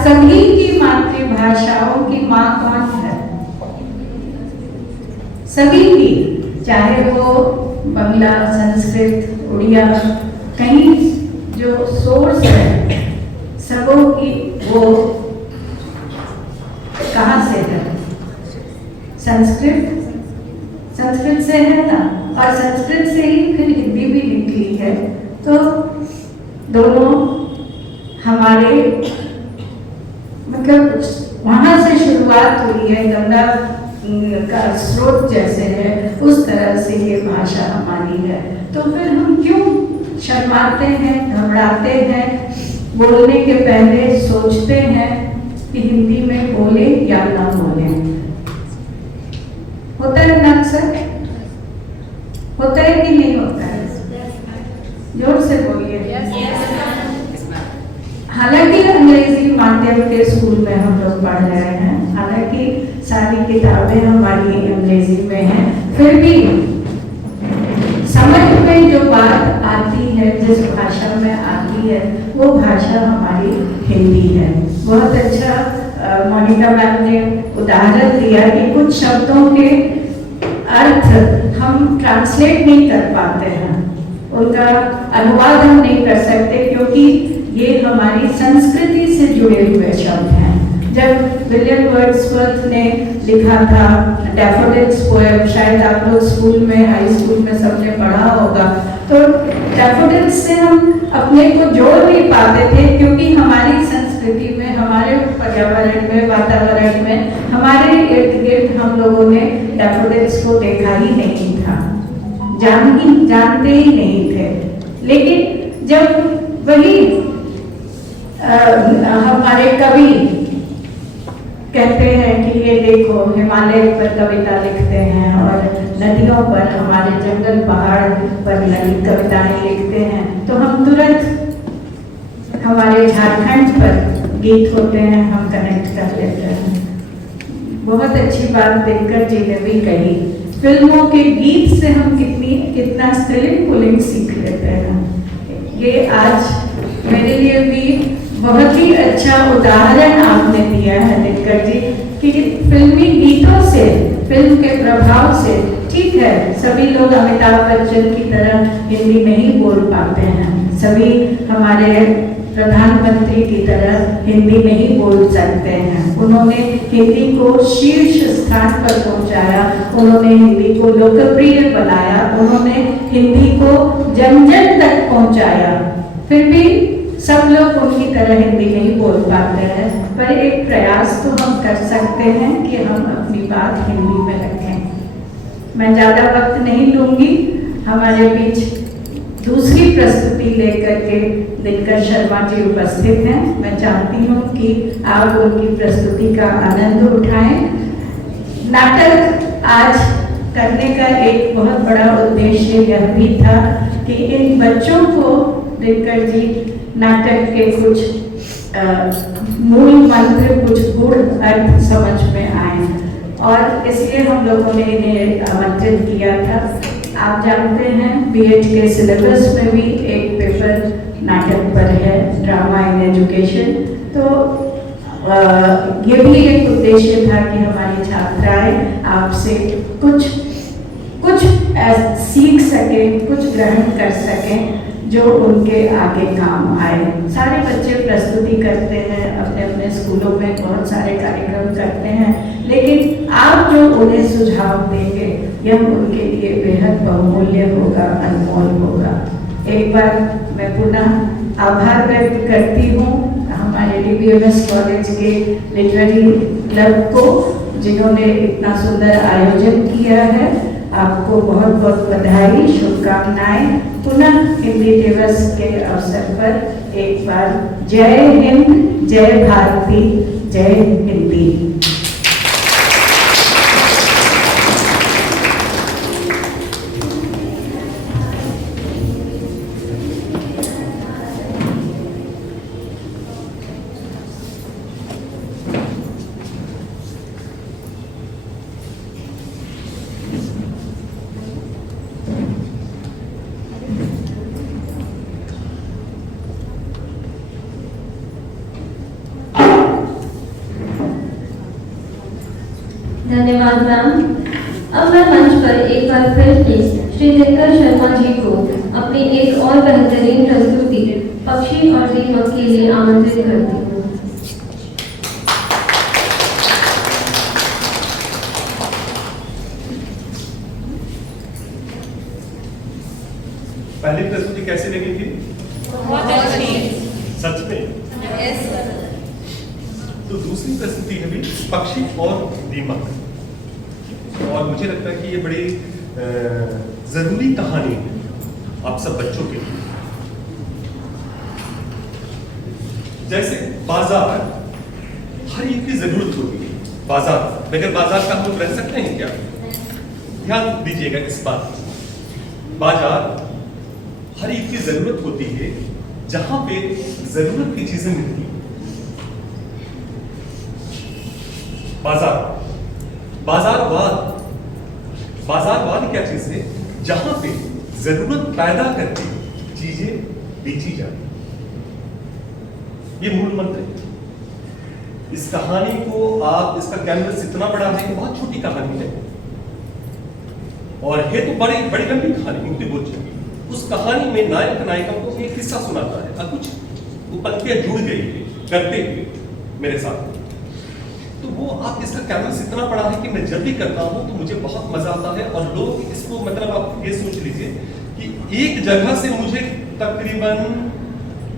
सभी की मातृभाषाओं की माँ कौन है? सभी की, चाहे वो बंगला, संस्कृत, उड़िया, कहीं जो सोर्स है सबों की, वो कहाँ से है? संस्कृत से है ना, और संस्कृत से ही फिर हिंदी भी निकली है। तो दोनों हमारे मतलब वहाँ से शुरुआत हुई है, गंगा का स्रोत जैसे है उस तरह से ये भाषा हमारी है। तो फिर हम क्यों शर्माते हैं, घबराते हैं, बोलने के पहले सोचते हैं कि हिंदी में बोले या ना बोले? होता है ना अक्सर? होता है कि नहीं होता है? जोर से बोलिए। हालांकि अंग्रेजी माध्यम के स्कूल में हम लोग पढ़ रहे हैं, हालांकि सारी किताबें हमारी अंग्रेजी में हैं, फिर भी समझ में जो बात आती है, जिस भाषा में आती है, वो भाषा हमारी हिंदी है। बहुत अच्छा मोनिका मैम ने उदाहरण दिया कि कुछ शब्दों के अर्थ हम ट्रांसलेट नहीं कर पाते हैं, उनका अनुवाद हम नहीं कर सकते, क्योंकि ये हमारी संस्कृति से जुड़े हुए शब्द हैं। जब विलियम वर्ड्सवर्थ ने लिखा था डैफोडिल्स पोएम, शायद आप लोग स्कूल में, हाई स्कूल में सबने पढ़ा होगा, तो डैफोडिल्स से हम अपने को जोड़ नहीं पाते थे, क्योंकि हमारी संस्कृति में, हमारे पर्यावरण में, वातावरण में, हमारे इर्द गिर्द हम लोगों ने डैफोडिल्स को देखा ही नहीं था, जानते ही नहीं थे। लेकिन जब वही हमारे कवि कहते हैं कि ये देखो हिमालय पर कविता लिखते हैं और नदियों पर, हमारे जंगल पहाड़ पर कविताएं लिखते हैं, तो हम तुरंत हमारे झारखंड पर गीत होते हैं, हम कनेक्ट कर लेते हैं। बहुत अच्छी बात दिनकर जी ने भी कही, फिल्मों के गीत से हम कितना स्त्रीलिंग पुल्लिंग सीख लेते हैं। ये आज मेरे लिए भी बहुत ही अच्छा उदाहरण आपने दिया है दिनकर जी, कि फिल्मी गीतों से, फिल्म के प्रभाव से, ठीक है सभी लोग अमिताभ बच्चन की तरह हिंदी नहीं बोल पाते हैं, सभी हमारे प्रधानमंत्री की तरह हिंदी नहीं बोल सकते हैं, उन्होंने हिंदी को शीर्ष स्थान पर पहुंचाया, उन्होंने हिंदी को लोकप्रिय बनाया, उन्होंने हिंदी को जन जन तक पहुंचाया। फिर भी सब लोग उनकी तरह हिंदी नहीं बोल पाते हैं, पर एक प्रयास तो हम कर सकते हैं कि हम अपनी बात हिंदी में रखें। मैं ज़्यादा वक्त नहीं लूँगी, हमारे बीच दूसरी प्रस्तुति लेकर के दिनकर शर्मा जी उपस्थित हैं। मैं चाहती हूँ कि आप उनकी प्रस्तुति का आनंद उठाएं। नाटक आज करने का एक बहुत बड़ा उद्देश्य यह भी था कि इन बच्चों को दिनकर जी नाटक के कुछ मूल मंत्र, कुछ गूढ़ अर्थ समझ में आए, और इसलिए हम लोगों ने इन्हें आमंत्रित किया था। आप जानते हैं बीएड के सिलेबस में भी एक पेपर नाटक पर है, ड्रामा इन एजुकेशन। तो ये भी एक उद्देश्य था कि हमारी छात्राएं आपसे कुछ सीख सकें, कुछ ग्रहण कर सकें जो उनके आगे काम आए। सारे बच्चे प्रस्तुति करते हैं, अपने अपने स्कूलों में बहुत सारे कार्यक्रम करते हैं, लेकिन आप जो उन्हें सुझाव देंगे यह उनके लिए बेहद बहुमूल्य होगा, अनमोल होगा। एक बार मैं पुनः आभार व्यक्त करती हूँ हमारे DBMS कॉलेज के लिटरेरी क्लब को, जिन्होंने इतना सुंदर आयोजन किया है। आपको बहुत बहुत बधाई, शुभकामनाएं। पुनः हिंदी दिवस के अवसर पर एक बार जय हिंद, जय भारती, जय हिंदी। धन्यवाद मैम। अब मैं मंच पर एक बार फिर से श्री दिनकर शर्मा जी को अपनी एक और बेहतरीन प्रस्तुति पक्षी और दीपक के लिए आमंत्रित करती हूँ। पहली प्रस्तुति कैसी लगी थी? बहुत अच्छी। सच में? Yes sir. तो दूसरी प्रस्तुति है भी पक्षी और दीमक, और मुझे लगता है कि ये बड़ी जरूरी कहानी है आप सब बच्चों के लिए। जैसे बाजार, हर एक की जरूरत होती है। बाजार, बगैर बाजार का हम लोग रह सकते हैं क्या? ध्यान दीजिएगा इस बात। बाजार हर एक की जरूरत होती है, जहां पे जरूरत की चीजें मिलती हैं। बाजारवाद क्या चीज है? जहां पे जरूरत पैदा करती चीजें बेची जाती। ये मूल मंत्र है। इस कहानी को आप, इसका कैनवस इतना बड़ा है कि बहुत छोटी कहानी है, और है तो बड़ी बड़ी लंबी कहानी, मुक्ति बोध की। उस कहानी में नायक नायिका को एक किस्सा सुनाता है, और कुछ वो पंक्तियां जुड़ गई है करते हुए मेरे साथ। तो वो आप, इसका कैनवस इतना बड़ा है कि मैं जब भी करता हूं तो मुझे बहुत मजा आता है, और लोग इसको, मतलब आप ये सोच लीजिए कि एक जगह से मुझे तकरीबन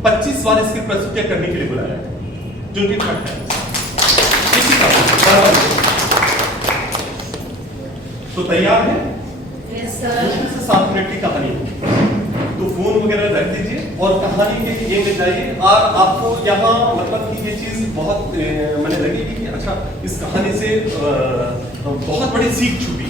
25 बार इसकी प्रस्तुतियां करने के लिए बुलाया है, जो कि फट है। किसी का तो तैयार है? Yes sir. मुश्किल से 7 मिनट की कहानी है, तो फोन वगैरह रख दीजिए और कहानी के ये में जाइए। और आपको यहाँ मतलब कि ये चीज बहुत मैंने लगेगी कि अच्छा, इस कहानी से बहुत बड़ी सीख छुपी।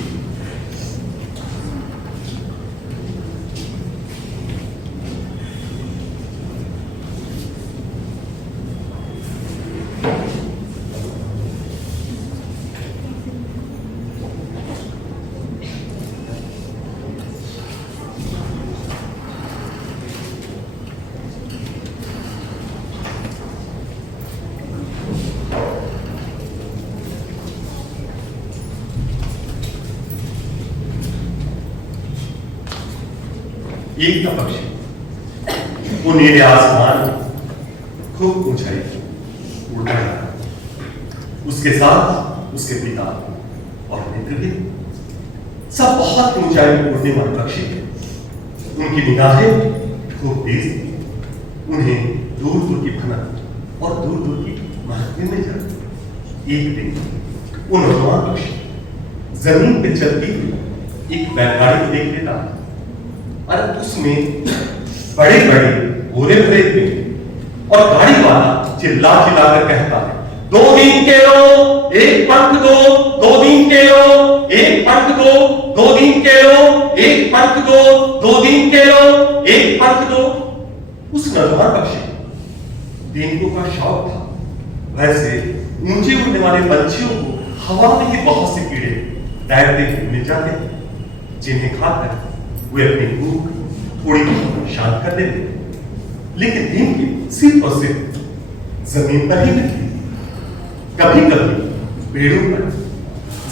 एक का पक्षी वो नीले आसमान खूब ऊंचाई उड़ता है, उसके साथ उसके पिता और मित्र भी सब बहुत ऊंचाई में उड़ने वाले पक्षी थे। उनकी निगाहें खूब तेज थी, उन्हें दूर दूर की भनक और दूर दूर की महत्व में जाती। एक दिन वो नौजवान पक्षी जमीन पे चलती हुई एक बैलगाड़ी को देख लेता है, और उसमें बड़े बड़े भोरे भरे पेड़, और गाड़ी वाला चिल्ला चिल्ला कर कहता है, 2 दिन के लो 1 पंख दो, 2 दिन के लो 1 पंख दो, 2 दिन के लो 1 पंख दो, 2 दिन के लो 1 पंख दो। उस नौजवान पक्षी दिनको का शौक था। वैसे ऊंचे उड़ने वाले पंछियों को हवा में ही बहुत से कीड़े तैरते हुए मिल जाते हैं, जिन्हें खाकर वे अपनी भूख थोड़ी बहुत शांत कर देते। लेकिन दिन के सिर्फ और सिर्फ जमीन पर ही नहीं, कभी कभी पेड़ों पर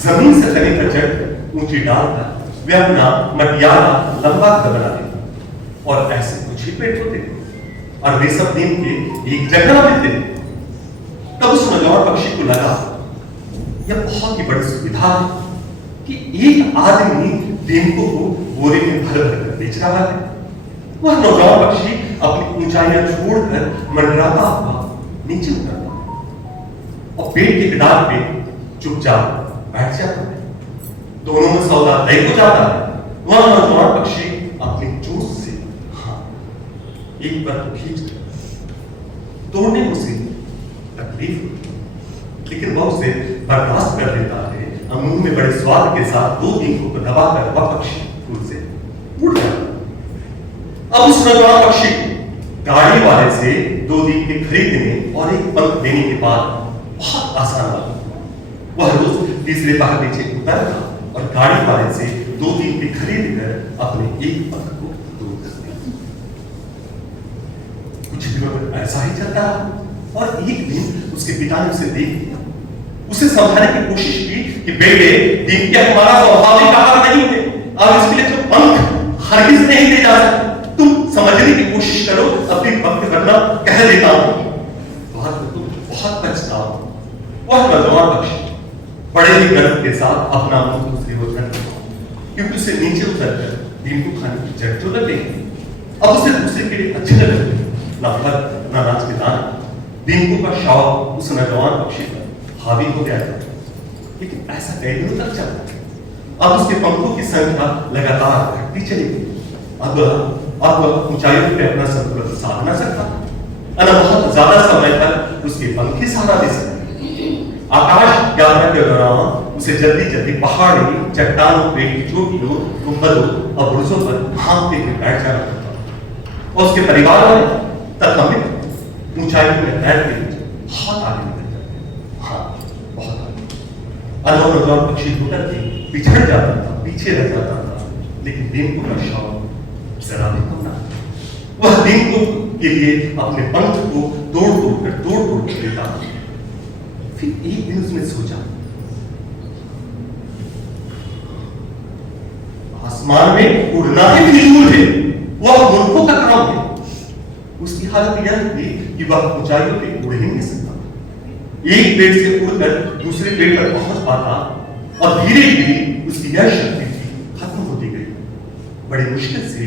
जमीन से तने पर चढ़कर ऊंची डाल पर वे अपना मटियाला लंबा कर बना देते, और ऐसे कुछ ही पेड़ होते थे, और वे सब दिन के एक जगह मिलते थे। तब उस नौजवान पक्षी को लगा यह बहुत ही बड़ी सुविधा है कि एक आदमी दिनको को बोरे में भर भर कर बेच रहा है। वह नौजवान पक्षी अपनी ऊंचाइयां छोड़कर मंडराता हुआ नीचे उतरता है और पेड़ के किनारे पे चुपचाप बैठ जाता है। दोनों में सौदा तय हो जाता है। वह नौजवान पक्षी अपनी चोंच से एक बार खींच कर तोड़ने में उसे तकलीफ होती, लेकिन वह उसे बर्दाश्त कर लेता है। मुंह में बड़े स्वाद के साथ 2 दिनों को दबाकर वह पक्षी फूल से उड़ जाता। अब उस नौजवान पक्षी को गाड़ी वाले से 2 दिन के खरीदने और 1 पंख देने के बाद बहुत आसान लगा। वह रोज तीसरे पहाड़ नीचे उतरता और गाड़ी वाले से 2 दिन के खरीद कर अपने 1 पंख को दूर कर दिया। कुछ दिनों तक ऐसा ही चलता रहा, और एक दिन उसके पिता ने उसे देख लिया। उसे समझाने की कोशिश की कि बेटे दीन के हमारा स्वाभाविक आहार नहीं है और इसके लिए तो पंख हरगिज नहीं दे जा सकते। तुम समझने की कोशिश करो, अपनी वक्त वरना कह देता हूं बहुत तुम बहुत पछताओ। वह नौजवान पक्षी बड़े ही गर्व के साथ अपना मुंह दूसरी ओर करता क्योंकि उसे नीचे उतरकर दीन को खाने की जड़ तो लगेगी। अब उसे दूसरे के लिए अच्छे लगे ना फल ना नाच के दान। दीन का शौक उस नौजवान पक्षी पर हावी हो गया था, लेकिन ऐसा कई दिनों तक चला। अब उसके पंखों की संख्या लगातार घटती चली गई। अब वह ऊंचाइयों पे अपना संतुलन साध ना सकता, बहुत ज्यादा समय तक उसके पंख ही सहारा दे सकते। आकाश यात्रा के दौरान उसे जल्दी जल्दी पहाड़ी चट्टानों पे चोटियों गुंबदों और बुरुजों पर भागते हुए बैठ जाना पड़ता और उसके परिवार वाले तथा मित्र ऊंचाइयों में बैठते हुए बहुत आगे निकल जाते। हाँ, बहुत आगे। नौजवान पक्षी ढूंढकर के पिछड़ जाता था, पीछे रह जाता था, लेकिन दिन को का शौक जरा भी कम ना। वह दिन को के लिए अपने पंख को तोड़ तोड़ कर देता था। फिर एक दिन उसने सोचा आसमान में उड़ना ही फिजूल है, वह मूर्खों का काम है। उसकी हालत यह थी कि वह ऊंचाइयों पे उड़ ही नहीं सकता। एक पेड़ से उड़कर दूसरे पेड़ पर पहुंच पाता और धीरे धीरे उसकी यह शक्ति थी खत्म होती गई। बड़ी मुश्किल से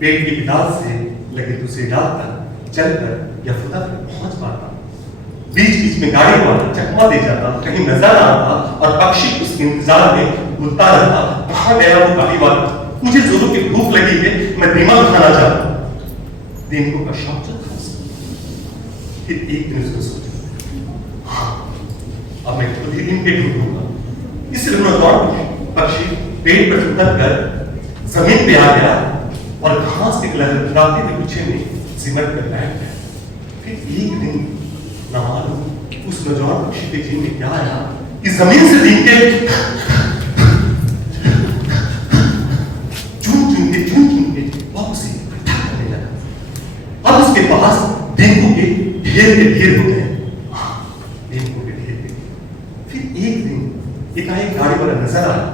पेड़ की डाल से लगे दूसरे डाल तक चलकर या फुदक पहुंच पाता। बीच बीच में गाड़ी वाला चकमा दे जाता, कहीं नजर आता और पक्षी उसके इंतजार में घूमता रहता। कहां गया वो गाड़ी वाला? मुझे जोरों की भूख लगी है, मैं दिमाग खाना चाहता। दिन को का शौक चलता। फिर एक दिन उसने सोचा, हाँ, अब मैं खुद ही दिन पे ढूंढूंगा। इसलिए नौजवान पक्षी पेड़ पर उतर कर जमीन पे आ गया और घास के लहराते हुए गुच्छे में सिमट कर बैठ गया। फिर एक दिन ना मालूम उस नौजवान पक्षी के जीवन में क्या आया कि जमीन से दिन के चुन चुन के वह उसे इकट्ठा करने लगा। अब उसके पास डेंगू के ढेर हो गए। डेंगू के ढेर। फिर एक दिन एकाएक गाड़ी वाला नजर आया।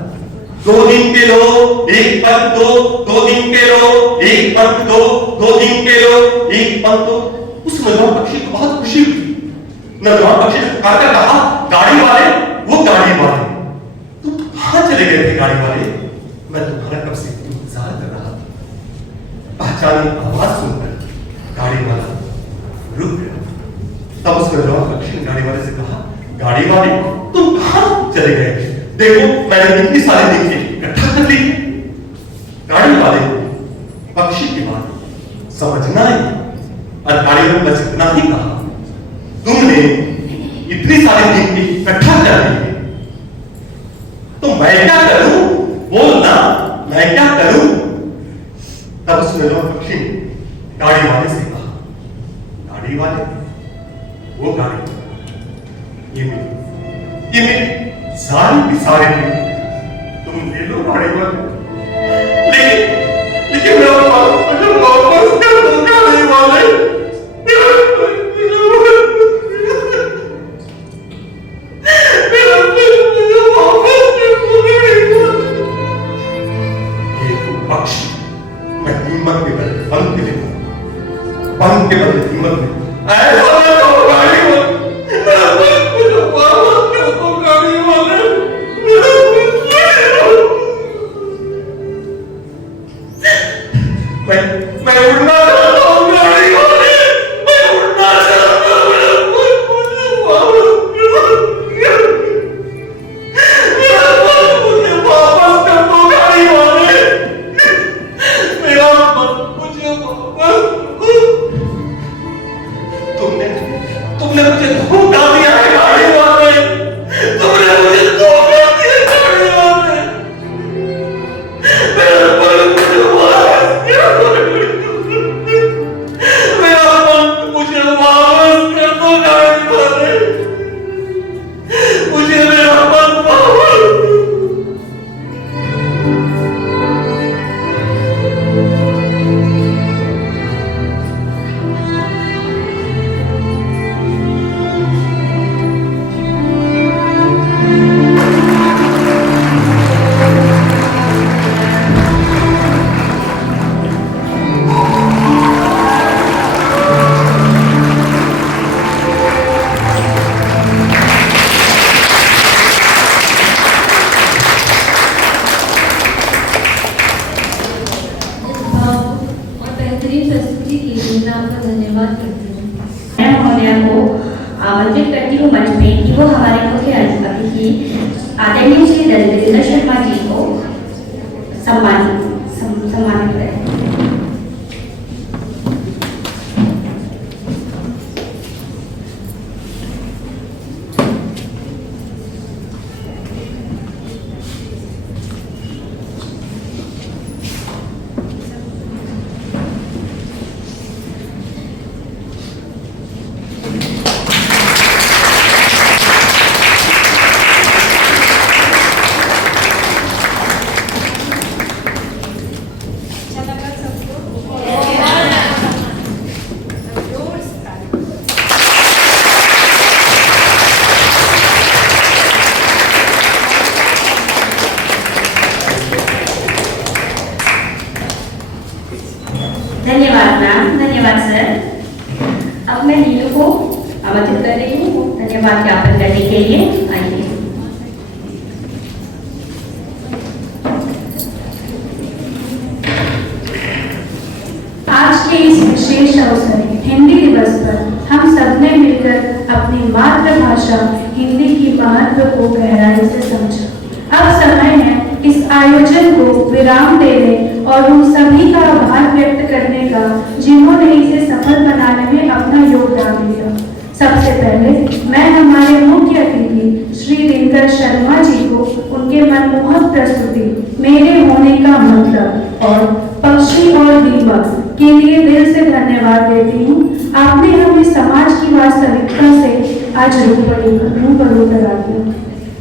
2 दिन के लो, एक पंख दो, 2 दिन के लो, एक पंख दो, 2 दिन के लो, एक पंख दो। उस नौजवान पक्षी को बहुत खुशी हुई। नौजवान पक्षी ने पुकार कर कहा, गाड़ी वाले, वो गाड़ी वाले, तुम कहां चले गए थे गाड़ी वाले? मैं तुम्हारा कब से इंतजार कर रहा था। पहचानी आवाज सुनकर गाड़ी वाला रुक गया। तब उस नौजवान पक्षी ने गाड़ी वाले से कहा, गाड़ी वाले, तुम कहां चले गए? देखो, मैंने इतनी सारी दिन इकट्ठा कर ली। गाड़ी वाले पक्षी की बात समझना ही और गाड़ी वाले बस इतना ही कहा, तुमने इतनी सारी दिन की इकट्ठा कर ली है, तो मैं क्या करूं? बोलना, मैं क्या करूं? तब उस नौजवान पक्षी ने गाड़ी वाले से कहा, गाड़ी वाले, वो गाड़ी, ये मेरी सारी की सारी तुम ले लो गाड़ी वाले, लेकिन मेरा वापस कर दो गाड़ी वाले। पक्षी मैं कीमत के बदले पंख के लिए, पंख के बदले कीमत में ऐसा मैं उड़ना चाहता हूं गाड़ी वाले, मैं उड़ना चाहता हूं, मुझे वापस कर दो गाड़ी वाले, मेरा मुझे वापस। तुमने मुझे धोखा दिया है गाड़ी वाले, तुमने मुझे धोखा दिया गाड़ी वाले, मेरा मुझे वापस कर दो। मेरी प्रस्तुति के लिए मैं आपका धन्यवाद करती हूँ। मैं महोदया को आमंत्रित करती हूँ मंच पे कि वो हमारे मुख्य अतिथि आदरणीय श्री दलिंद्र शर्मा जी को सम्मानित करें। धन्यवाद मैम, धन्यवाद सर। अब मैं नीलू को आमंत्रित कर रही हूँ धन्यवाद ज्ञापन करने के लिए। आइए। आज के इस विशेष अवसर हिंदी दिवस पर हम सब ने मिलकर अपनी मातृभाषा हिंदी की महत्व को गहराई से समझा। अब समय है इस आयोजन को विराम देने और उन सभी का आभार व्यक्त करने का जिन्होंने इसे सफल बनाने में अपना योगदान दिया। सबसे पहले मैं हमारे मुख्य अतिथि श्री दिनकर शर्मा जी को उनके मनमोहक प्रस्तुति मेरे होने का मतलब और पक्षी और दीपक के लिए दिल से धन्यवाद देती हूँ। आपने हमें समाज की वास्तविकता से आज रूबरू करा दिया।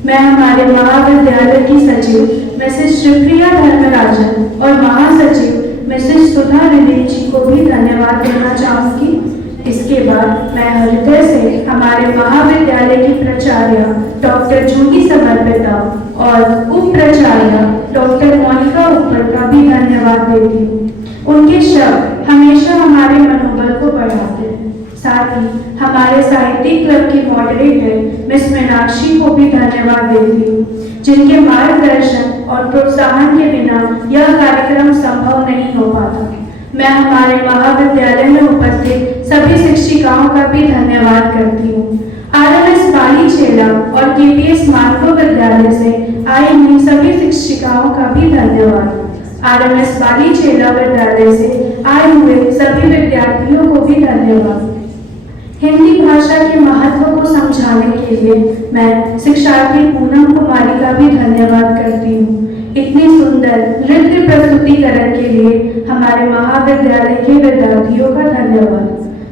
मैं हमारे महाविद्यालय की सचिव मिसेस शिवप्रिया धर्मराजन और महासचिव मिसेस सुधा विनीत जी को भी धन्यवाद देना चाहूंगी। इसके बाद मैं हृदय से हमारे महाविद्यालय की प्राचार्य डॉक्टर जूही समर्पिता और उप प्राचार्य डॉक्टर मोनिका ऊपर का भी धन्यवाद देती हूँ। उनके शब्द हमेशा हमारे मनोबल को बढ़ाते हैं। साथ ही हमारे साहित्यिक क्लब की मॉडरेटर मिस मीनाक्षी को भी धन्यवाद देती हूँ, जिनके मार्गदर्शन और प्रोत्साहन के बिना यह कार्यक्रम संभव नहीं हो पाता। मैं हमारे महाविद्यालय में उपस्थित सभी शिक्षिकाओं का भी धन्यवाद करती हूँ। RMS बाली चेला और KPS मानव विद्यालय से आई हुई सभी शिक्षिकाओं का भी धन्यवाद। RMS बाली चेला विद्यालय से आए हुए सभी विद्यार्थियों को भी धन्यवाद। हिंदी भाषा के महत्व को समझाने के लिए मैं शिक्षार्थी पूनम कुमारी का भी धन्यवाद करती हूँ। इतनी सुंदर नृत्य प्रस्तुतिकरण के लिए हमारे महाविद्यालय के विद्यार्थियों का धन्यवाद।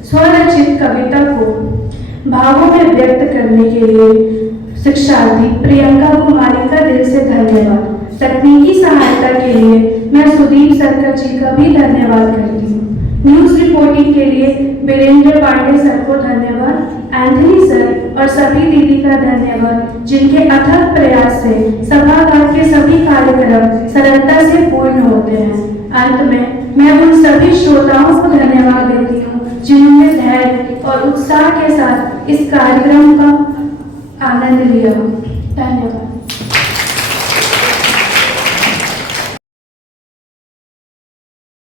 स्वरचित कविता को भावों में व्यक्त करने के लिए शिक्षार्थी प्रियंका कुमारी का दिल से धन्यवाद। तकनीकी सहायता के लिए मैं सुदीप सरकर जी का भी धन्यवाद करती हूँ। न्यूज रिपोर्टिंग के लिए वीरेंद्र पांडे सर को धन्यवाद। एंथनी सर और सभी दीदी का धन्यवाद, जिनके अथक प्रयास से सभागार के सभी कार्यक्रम सरलता से पूर्ण होते हैं। अंत में मैं उन सभी श्रोताओं को धन्यवाद देती हूँ जिन्होंने धैर्य और उत्साह के साथ इस कार्यक्रम का आनंद लिया। धन्यवाद।